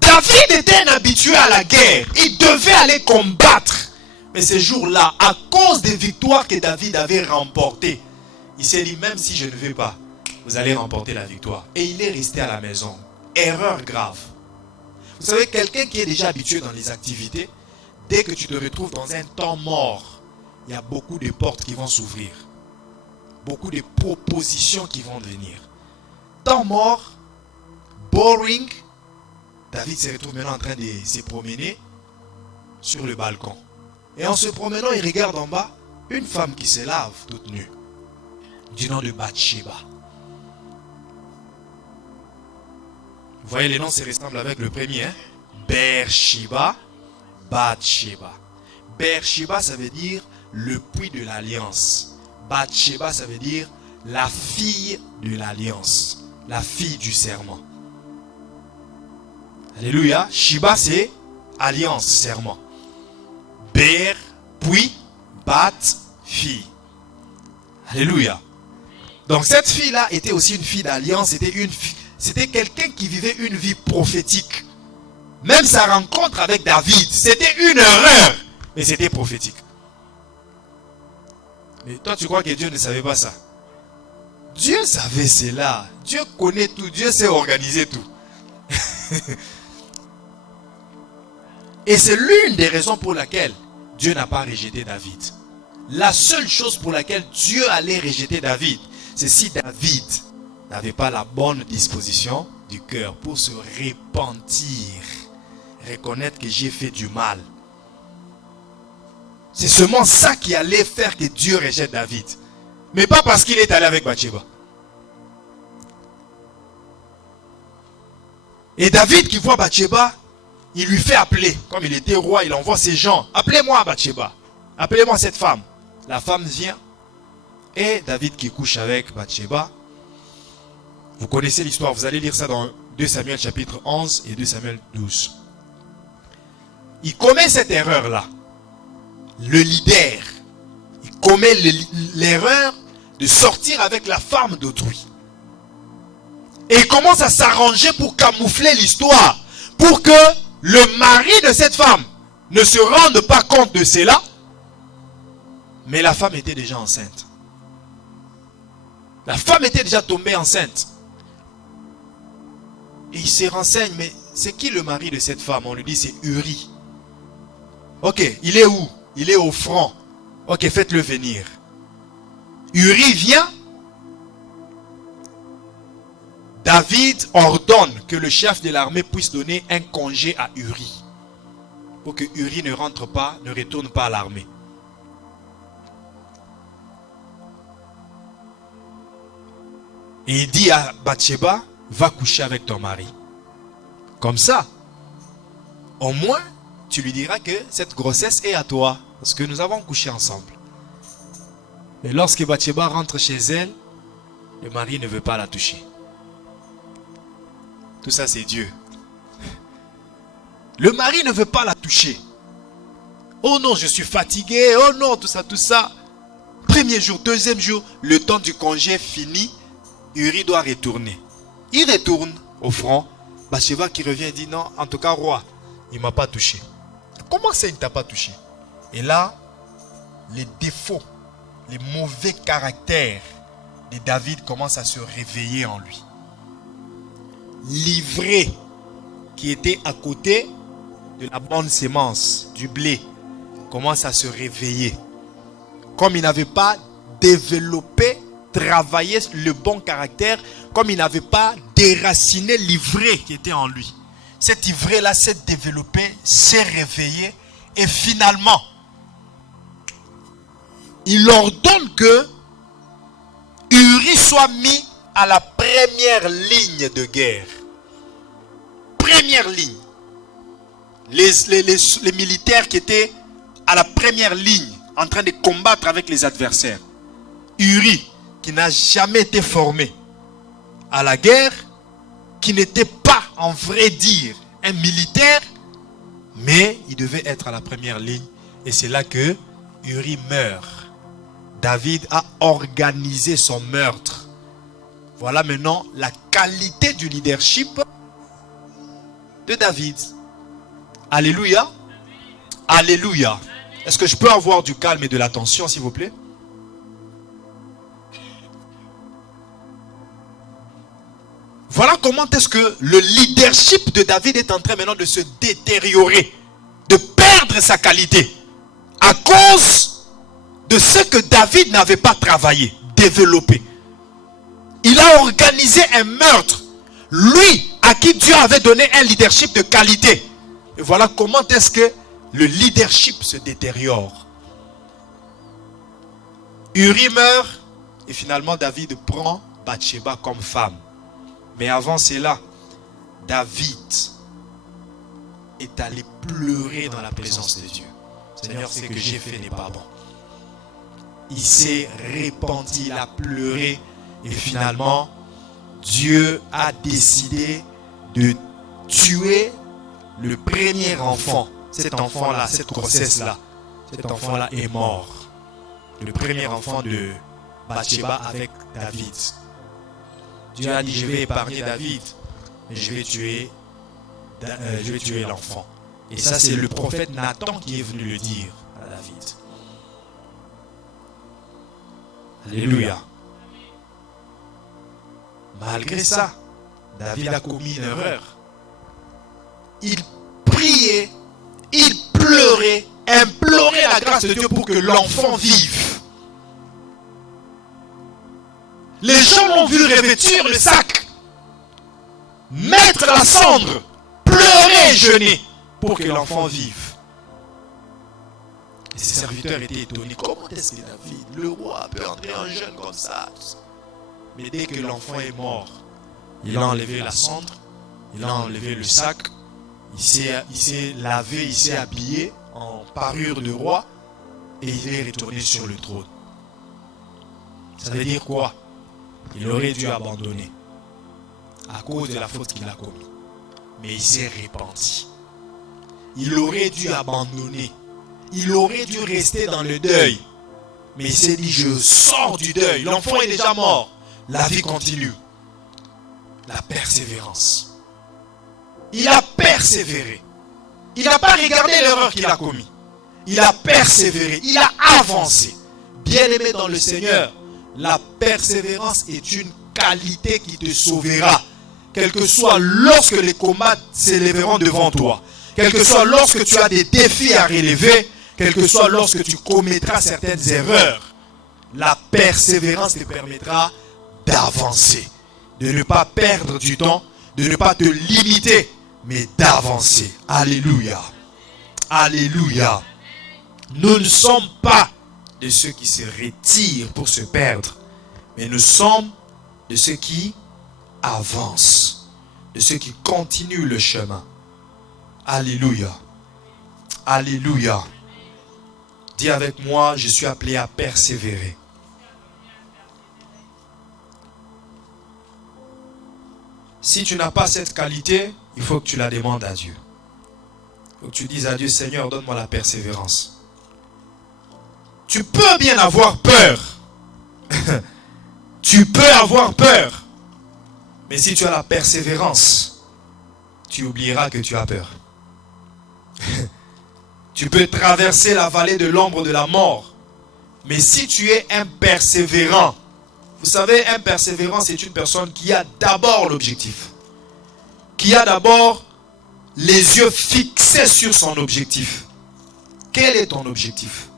David était un habitué à la guerre. Il devait aller combattre. Mais ces jours-là, à cause des victoires que David avait remportées, il s'est dit, même si je ne vais pas, vous allez remporter la victoire. Et il est resté à la maison. Erreur grave. Vous savez, quelqu'un qui est déjà habitué dans les activités, dès que tu te retrouves dans un temps mort, il y a beaucoup de portes qui vont s'ouvrir. Beaucoup de propositions qui vont venir. Temps mort, boring, David se retrouve maintenant en train de se promener sur le balcon. Et en se promenant, il regarde en bas une femme qui se lave toute nue, du nom de Bathsheba. Vous voyez, les noms se ressemblent avec le premier. Beersheba, Bathsheba. Beersheba, ça veut dire le puits de l'alliance. Bathsheba, ça veut dire la fille de l'alliance. La fille du serment. Alléluia. Shiba, c'est alliance, serment. Beer, puis, Bat, fille. Alléluia. Donc cette fille-là était aussi une fille d'alliance. C'était quelqu'un qui vivait une vie prophétique. Même sa rencontre avec David, c'était une erreur. Mais c'était prophétique. Mais toi, tu crois que Dieu ne savait pas ça? Dieu savait cela. Dieu connaît tout. Dieu sait organiser tout. Et c'est l'une des raisons pour laquelle Dieu n'a pas rejeté David. La seule chose pour laquelle Dieu allait rejeter David, c'est si David n'avait pas la bonne disposition du cœur pour se repentir, reconnaître que j'ai fait du mal. C'est seulement ça qui allait faire que Dieu rejette David. Mais pas parce qu'il est allé avec Bathsheba. Et David qui voit Bathsheba, il lui fait appeler. Comme il était roi, il envoie ses gens. Appelez-moi Bathsheba. Appelez-moi cette femme. La femme vient. Et David qui couche avec Bathsheba. Vous connaissez l'histoire. Vous allez lire ça dans 2 Samuel chapitre 11 et 2 Samuel 12. Il commet cette erreur-là. Le leader. Il commet l'erreur de sortir avec la femme d'autrui. Et il commence à s'arranger pour camoufler l'histoire. Pour que le mari de cette femme ne se rende pas compte de cela. Mais la femme était déjà enceinte. La femme était déjà tombée enceinte. Et il se renseigne, mais c'est qui le mari de cette femme? On lui dit c'est Uri. Ok, il est où? Il est au front. Ok, faites-le venir. Uri vient. David ordonne que le chef de l'armée puisse donner un congé à Uri. Pour que Uri ne rentre pas, ne retourne pas à l'armée. Et il dit à Bathsheba, va coucher avec ton mari. Comme ça, au moins, tu lui diras que cette grossesse est à toi. Parce que nous avons couché ensemble. Et lorsque Bathsheba rentre chez elle, le mari ne veut pas la toucher. Tout ça, c'est Dieu. Le mari ne veut pas la toucher. Oh non, je suis fatigué. Oh non, tout ça, tout ça. Premier jour, deuxième jour, le temps du congé est fini. Uri doit retourner. Il retourne au front. Bathsheba qui revient et dit non, en tout cas, roi, il ne m'a pas touché. Comment ça, il ne t'a pas touché? Et là, les défauts, les mauvais caractères de David commencent à se réveiller en lui. L'ivraie qui était à côté de la bonne sémence, du blé, commence à se réveiller. Comme il n'avait pas développé, travaillé le bon caractère, comme il n'avait pas déraciné l'ivraie qui était en lui. Cette ivraie-là s'est développée, s'est réveillée et finalement, il ordonne que Uri soit mis à la première ligne de guerre. Première ligne. Les militaires qui étaient à la première ligne, en train de combattre avec les adversaires. Uri, qui n'a jamais été formé à la guerre, qui n'était pas, en vrai dire, un militaire, mais il devait être à la première ligne. Et c'est là que Uri meurt. David a organisé son meurtre. Voilà maintenant la qualité du leadership de David. Alléluia. Alléluia. Est-ce que je peux avoir du calme et de l'attention, s'il vous plaît? Voilà comment est-ce que le leadership de David est en train maintenant de se détériorer, de perdre sa qualité, à cause de ce que David n'avait pas travaillé, développé. Il a organisé un meurtre, lui à qui Dieu avait donné un leadership de qualité. Et voilà comment est-ce que le leadership se détériore. Uri meurt et finalement David prend Bathsheba comme femme. Mais avant cela, David est allé pleurer dans la présence de Dieu. Seigneur, ce que j'ai fait n'est pas bon. Il s'est repenti, il a pleuré et finalement, Dieu a décidé de tuer le premier enfant. Cet enfant-là, cette grossesse-là, cet enfant-là est mort. Le premier enfant de Bathsheba avec David. Dieu a dit, je vais épargner David, mais je vais tuer l'enfant. Et ça, c'est le prophète Nathan qui est venu le dire à David. Alléluia. Malgré ça, David a commis une erreur. Il priait, il pleurait, implorait la grâce de Dieu pour que l'enfant vive. Les gens l'ont vu revêtir le sac, mettre la cendre, pleurer et jeûner pour que l'enfant vive. Et ses serviteurs étaient étonnés. Comment est-ce que David, le roi, peut entrer en jeûne comme ça? Mais dès que l'enfant est mort, il a enlevé la cendre, il a enlevé le sac, il s'est lavé, il s'est habillé en parure de roi et il est retourné sur le trône. Ça veut dire quoi? Il aurait dû abandonner à cause de la faute qu'il a commise. Mais il s'est repenti. Il aurait dû abandonner. Il aurait dû rester dans le deuil. Mais il s'est dit, je sors du deuil. L'enfant est déjà mort. La vie continue. La persévérance. Il a persévéré. Il n'a pas regardé l'erreur qu'il a commise. Il a persévéré. Il a avancé. Bien-aimé dans le Seigneur, la persévérance est une qualité qui te sauvera. Quel que soit lorsque les combats s'élèveront devant toi. quel que soit lorsque tu as des défis à relever, quel que soit lorsque tu commettras certaines erreurs, la persévérance te permettra d'avancer, de ne pas perdre du temps, de ne pas te limiter, mais d'avancer. Alléluia. Alléluia. Nous ne sommes pas de ceux qui se retirent pour se perdre, mais nous sommes de ceux qui avancent, de ceux qui continuent le chemin. Alléluia. Alléluia. Dis avec moi, je suis appelé à persévérer. Si tu n'as pas cette qualité, il faut que tu la demandes à Dieu. Il faut que tu dises à Dieu, Seigneur, donne-moi la persévérance. Tu peux bien avoir peur. Tu peux avoir peur. Mais si tu as la persévérance, tu oublieras que tu as peur. Tu peux traverser la vallée de l'ombre de la mort. Mais si tu es un persévérant, vous savez, un persévérant, c'est une personne qui a d'abord l'objectif. Qui a d'abord les yeux fixés sur son objectif. Quel est ton objectif?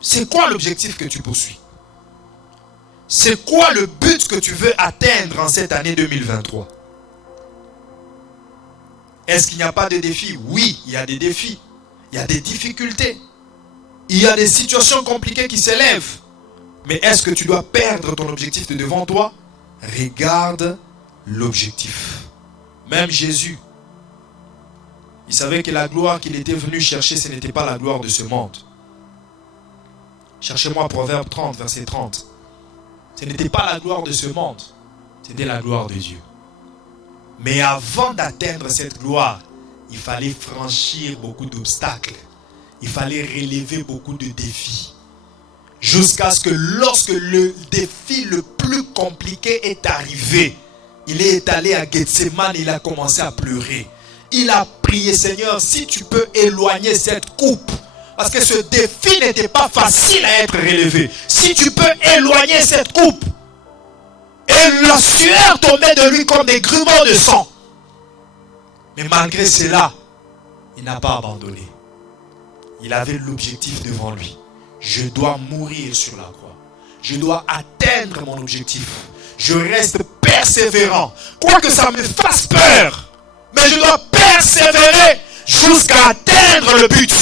C'est quoi l'objectif que tu poursuis? C'est quoi le but que tu veux atteindre en cette année 2023? Est-ce qu'il n'y a pas de défis? Oui, il y a des défis. Il y a des difficultés. Il y a des situations compliquées qui s'élèvent. Mais est-ce que tu dois perdre ton objectif de devant toi? Regarde l'objectif. Même Jésus, il savait que la gloire qu'il était venu chercher, ce n'était pas la gloire de ce monde. Cherchez-moi Proverbe 30, verset 30. Ce n'était pas la gloire de ce monde, c'était la gloire de Dieu. Mais avant d'atteindre cette gloire, il fallait franchir beaucoup d'obstacles. Il fallait relever beaucoup de défis. Jusqu'à ce que lorsque le défi le plus compliqué est arrivé, il est allé à Gethsémane et il a commencé à pleurer. Il a prié, Seigneur, si tu peux éloigner cette coupe. Parce que ce défi n'était pas facile à être relevé. Si tu peux éloigner cette coupe. Et la sueur tombait de lui comme des grumeaux de sang. Mais malgré cela, il n'a pas abandonné. Il avait l'objectif devant lui. Je dois mourir sur la croix. Je dois atteindre mon objectif. Je reste persévérant. Quoi que ça me fasse peur. Mais je dois persévérer jusqu'à atteindre le but.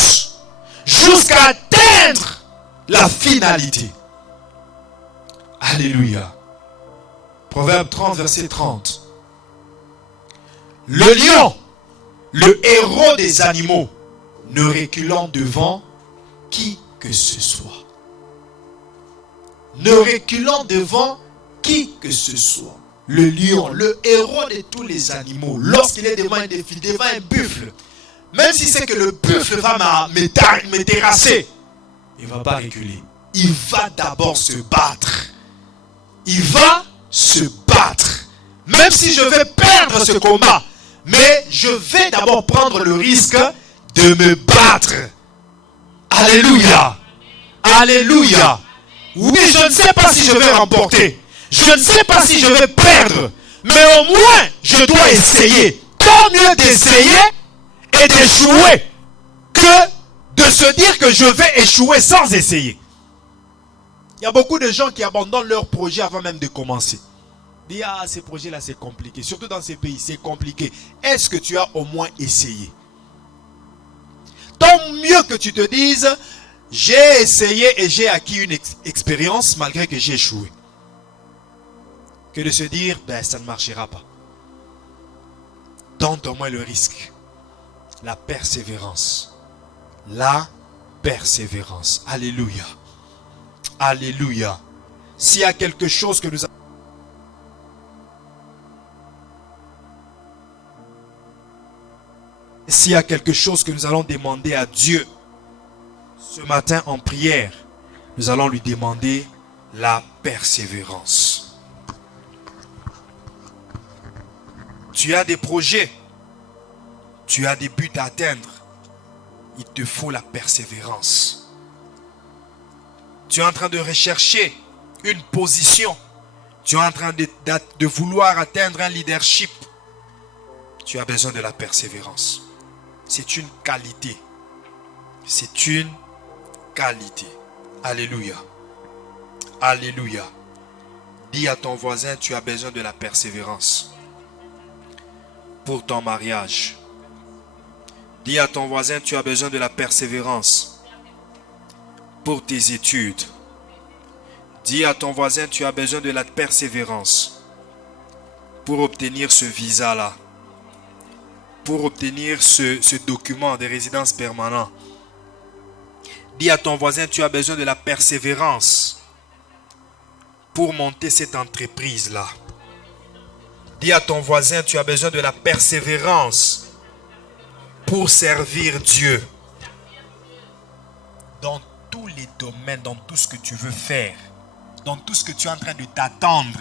Jusqu'à atteindre la finalité. Alléluia. Proverbe 30, verset 30. Le lion, le héros des animaux, ne reculant devant qui que ce soit. Ne reculant devant qui que ce soit. Le lion, le héros de tous les animaux, lorsqu'il est devant un défi, devant un buffle, même si c'est que le buffle va me terrasser, il ne va pas reculer. Il va d'abord se battre. Il va se battre. Même si je vais perdre ce combat, mais je vais d'abord prendre le risque de me battre. Alléluia. Alléluia. Oui, je ne sais pas si je vais remporter. Je ne sais pas si je vais perdre. Mais au moins, je dois essayer. Tant mieux d'essayer et d'échouer que de se dire que je vais échouer sans essayer. Il y a beaucoup de gens qui abandonnent leur projet avant même de commencer. Ils disent, ah, ces projets-là, c'est compliqué. Surtout dans ces pays, c'est compliqué. Est-ce que tu as au moins essayé? Tant mieux que tu te dises, j'ai essayé et j'ai acquis une expérience malgré que j'ai échoué. Que de se dire, ben, ça ne marchera pas. Tente au moins le risque. La persévérance. La persévérance. Alléluia. Alléluia. S'il y a quelque chose que nous avons... S'il y a quelque chose que nous allons demander à Dieu ce matin en prière, nous allons lui demander la persévérance. Tu as des projets, tu as des buts à atteindre, il te faut la persévérance. Tu es en train de rechercher une position, tu es en train de vouloir atteindre un leadership. Tu as besoin de la persévérance. C'est une qualité. C'est une qualité. Alléluia. Alléluia. Dis à ton voisin, tu as besoin de la persévérance. Pour ton mariage. Dis à ton voisin, tu as besoin de la persévérance. Pour tes études. Dis à ton voisin, tu as besoin de la persévérance. Pour obtenir ce visa-là. Pour obtenir ce document de résidence permanente. Dis à ton voisin, tu as besoin de la persévérance pour monter cette entreprise-là. Dis à ton voisin, tu as besoin de la persévérance pour servir Dieu. Dans tous les domaines, dans tout ce que tu veux faire, dans tout ce que tu es en train de t'attendre,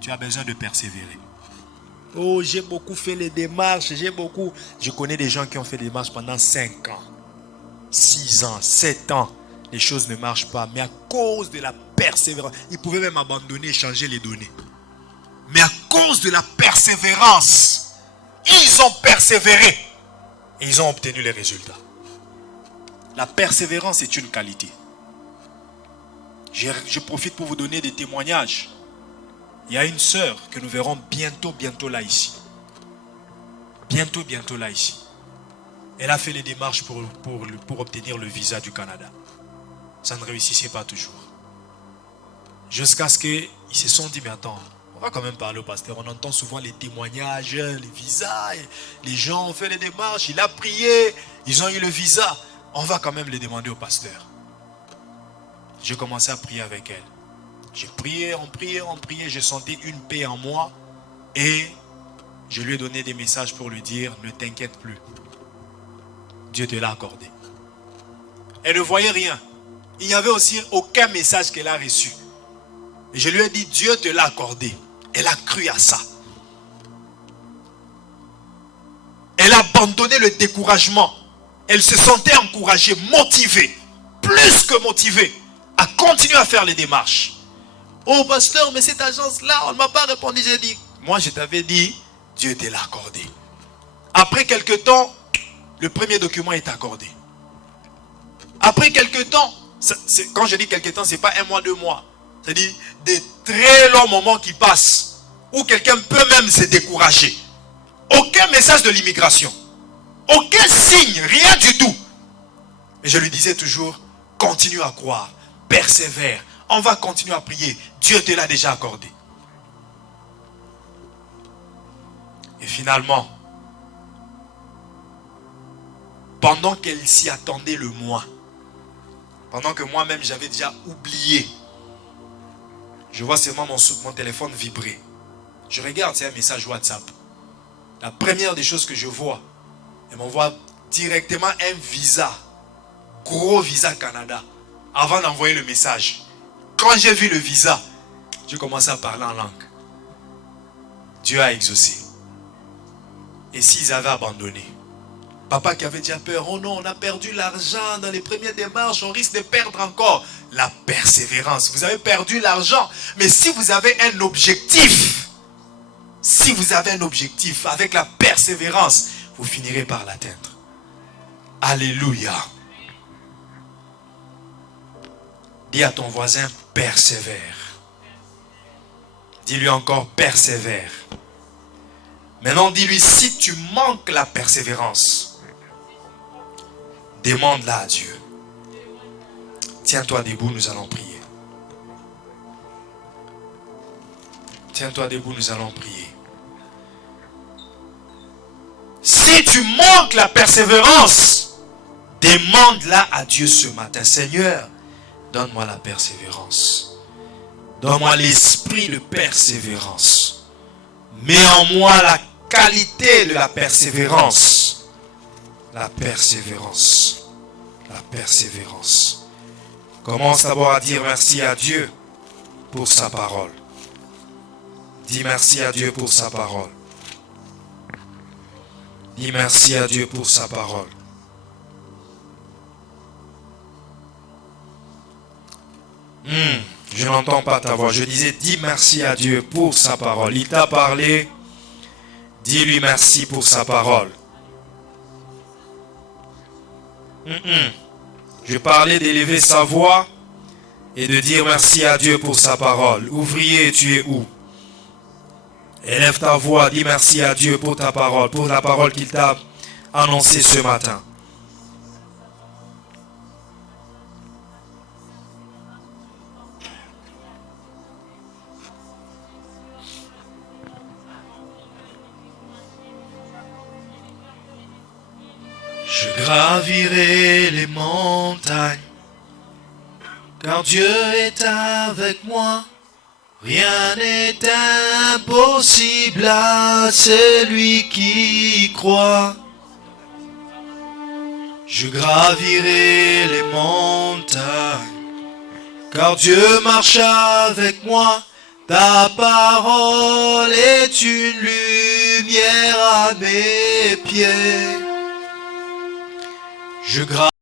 tu as besoin de persévérer. Oh, j'ai beaucoup fait les démarches, Je connais des gens qui ont fait des démarches pendant 5 ans, 6 ans, 7 ans. Les choses ne marchent pas, mais à cause de la persévérance, ils pouvaient même abandonner, changer les données. Mais à cause de la persévérance, ils ont persévéré et ils ont obtenu les résultats. La persévérance est une qualité. Je profite pour vous donner des témoignages. Il y a une sœur que nous verrons bientôt là ici. Bientôt là ici. Elle a fait les démarches pour obtenir le visa du Canada. Ça ne réussissait pas toujours. Jusqu'à ce qu'ils se sont dit, mais attends, on va quand même parler au pasteur. On entend souvent les témoignages, les visas. Les gens ont fait les démarches, il a prié, ils ont eu le visa. On va quand même les demander au pasteur. J'ai commencé à prier avec elle. J'ai prié, on priait. J'ai senti une paix en moi. Et je lui ai donné des messages pour lui dire, ne t'inquiète plus. Dieu te l'a accordé. Elle ne voyait rien. Il n'y avait aussi aucun message qu'elle a reçu. Et je lui ai dit, Dieu te l'a accordé. Elle a cru à ça. Elle a abandonné le découragement. Elle se sentait encouragée, motivée, plus que motivée, à continuer à faire les démarches. Oh pasteur, mais cette agence-là, on ne m'a pas répondu. J'ai dit, moi je t'avais dit, Dieu te l'a accordé. Après quelques temps, le premier document est accordé. Après quelques temps, quand je dis quelques temps, ce n'est pas 1 mois, 2 mois. C'est-à-dire des très longs moments qui passent, où quelqu'un peut même se décourager. Aucun message de l'immigration. Aucun signe, rien du tout. Mais je lui disais toujours, continue à croire, persévère, on va continuer à prier. Dieu te l'a déjà accordé. Et finalement, pendant qu'elle s'y attendait le moins, pendant que moi-même j'avais déjà oublié, je vois seulement mon téléphone vibrer. Je regarde, c'est un message WhatsApp. La première des choses que je vois, elle m'envoie directement un visa, gros visa Canada, avant d'envoyer le message. Quand j'ai vu le visa, j'ai commencé à parler en langue. Dieu a exaucé. Et s'ils avaient abandonné, papa qui avait déjà peur, oh non, on a perdu l'argent dans les premières démarches, on risque de perdre encore. La persévérance, vous avez perdu l'argent, mais si vous avez un objectif, avec la persévérance, vous finirez par l'atteindre. Alléluia. Dis à ton voisin, persévère. Dis-lui encore, persévère. Maintenant, dis-lui, si tu manques la persévérance, demande-la à Dieu. Tiens-toi debout, nous allons prier. Tiens-toi debout, nous allons prier. Si tu manques la persévérance, demande-la à Dieu ce matin. Seigneur, donne-moi la persévérance. Donne-moi l'esprit de persévérance. Mets en moi la qualité de la persévérance. La persévérance. La persévérance. Commence d'abord à dire merci à Dieu pour sa parole. Dis merci à Dieu pour sa parole. Dis merci à Dieu pour sa parole. Je n'entends pas ta voix. Je disais, dis merci à Dieu pour sa parole. Il t'a parlé. Dis-lui merci pour sa parole. Je parlais d'élever sa voix et de dire merci à Dieu pour sa parole. Ouvrier, tu es où? Élève ta voix, dis merci à Dieu pour ta parole, pour la parole qu'il t'a annoncée ce matin. Je gravirai les montagnes, car Dieu est avec moi. Rien n'est impossible à celui qui croit. Je gravirai les montagnes, car Dieu marche avec moi. Ta parole est une lumière à mes pieds. Je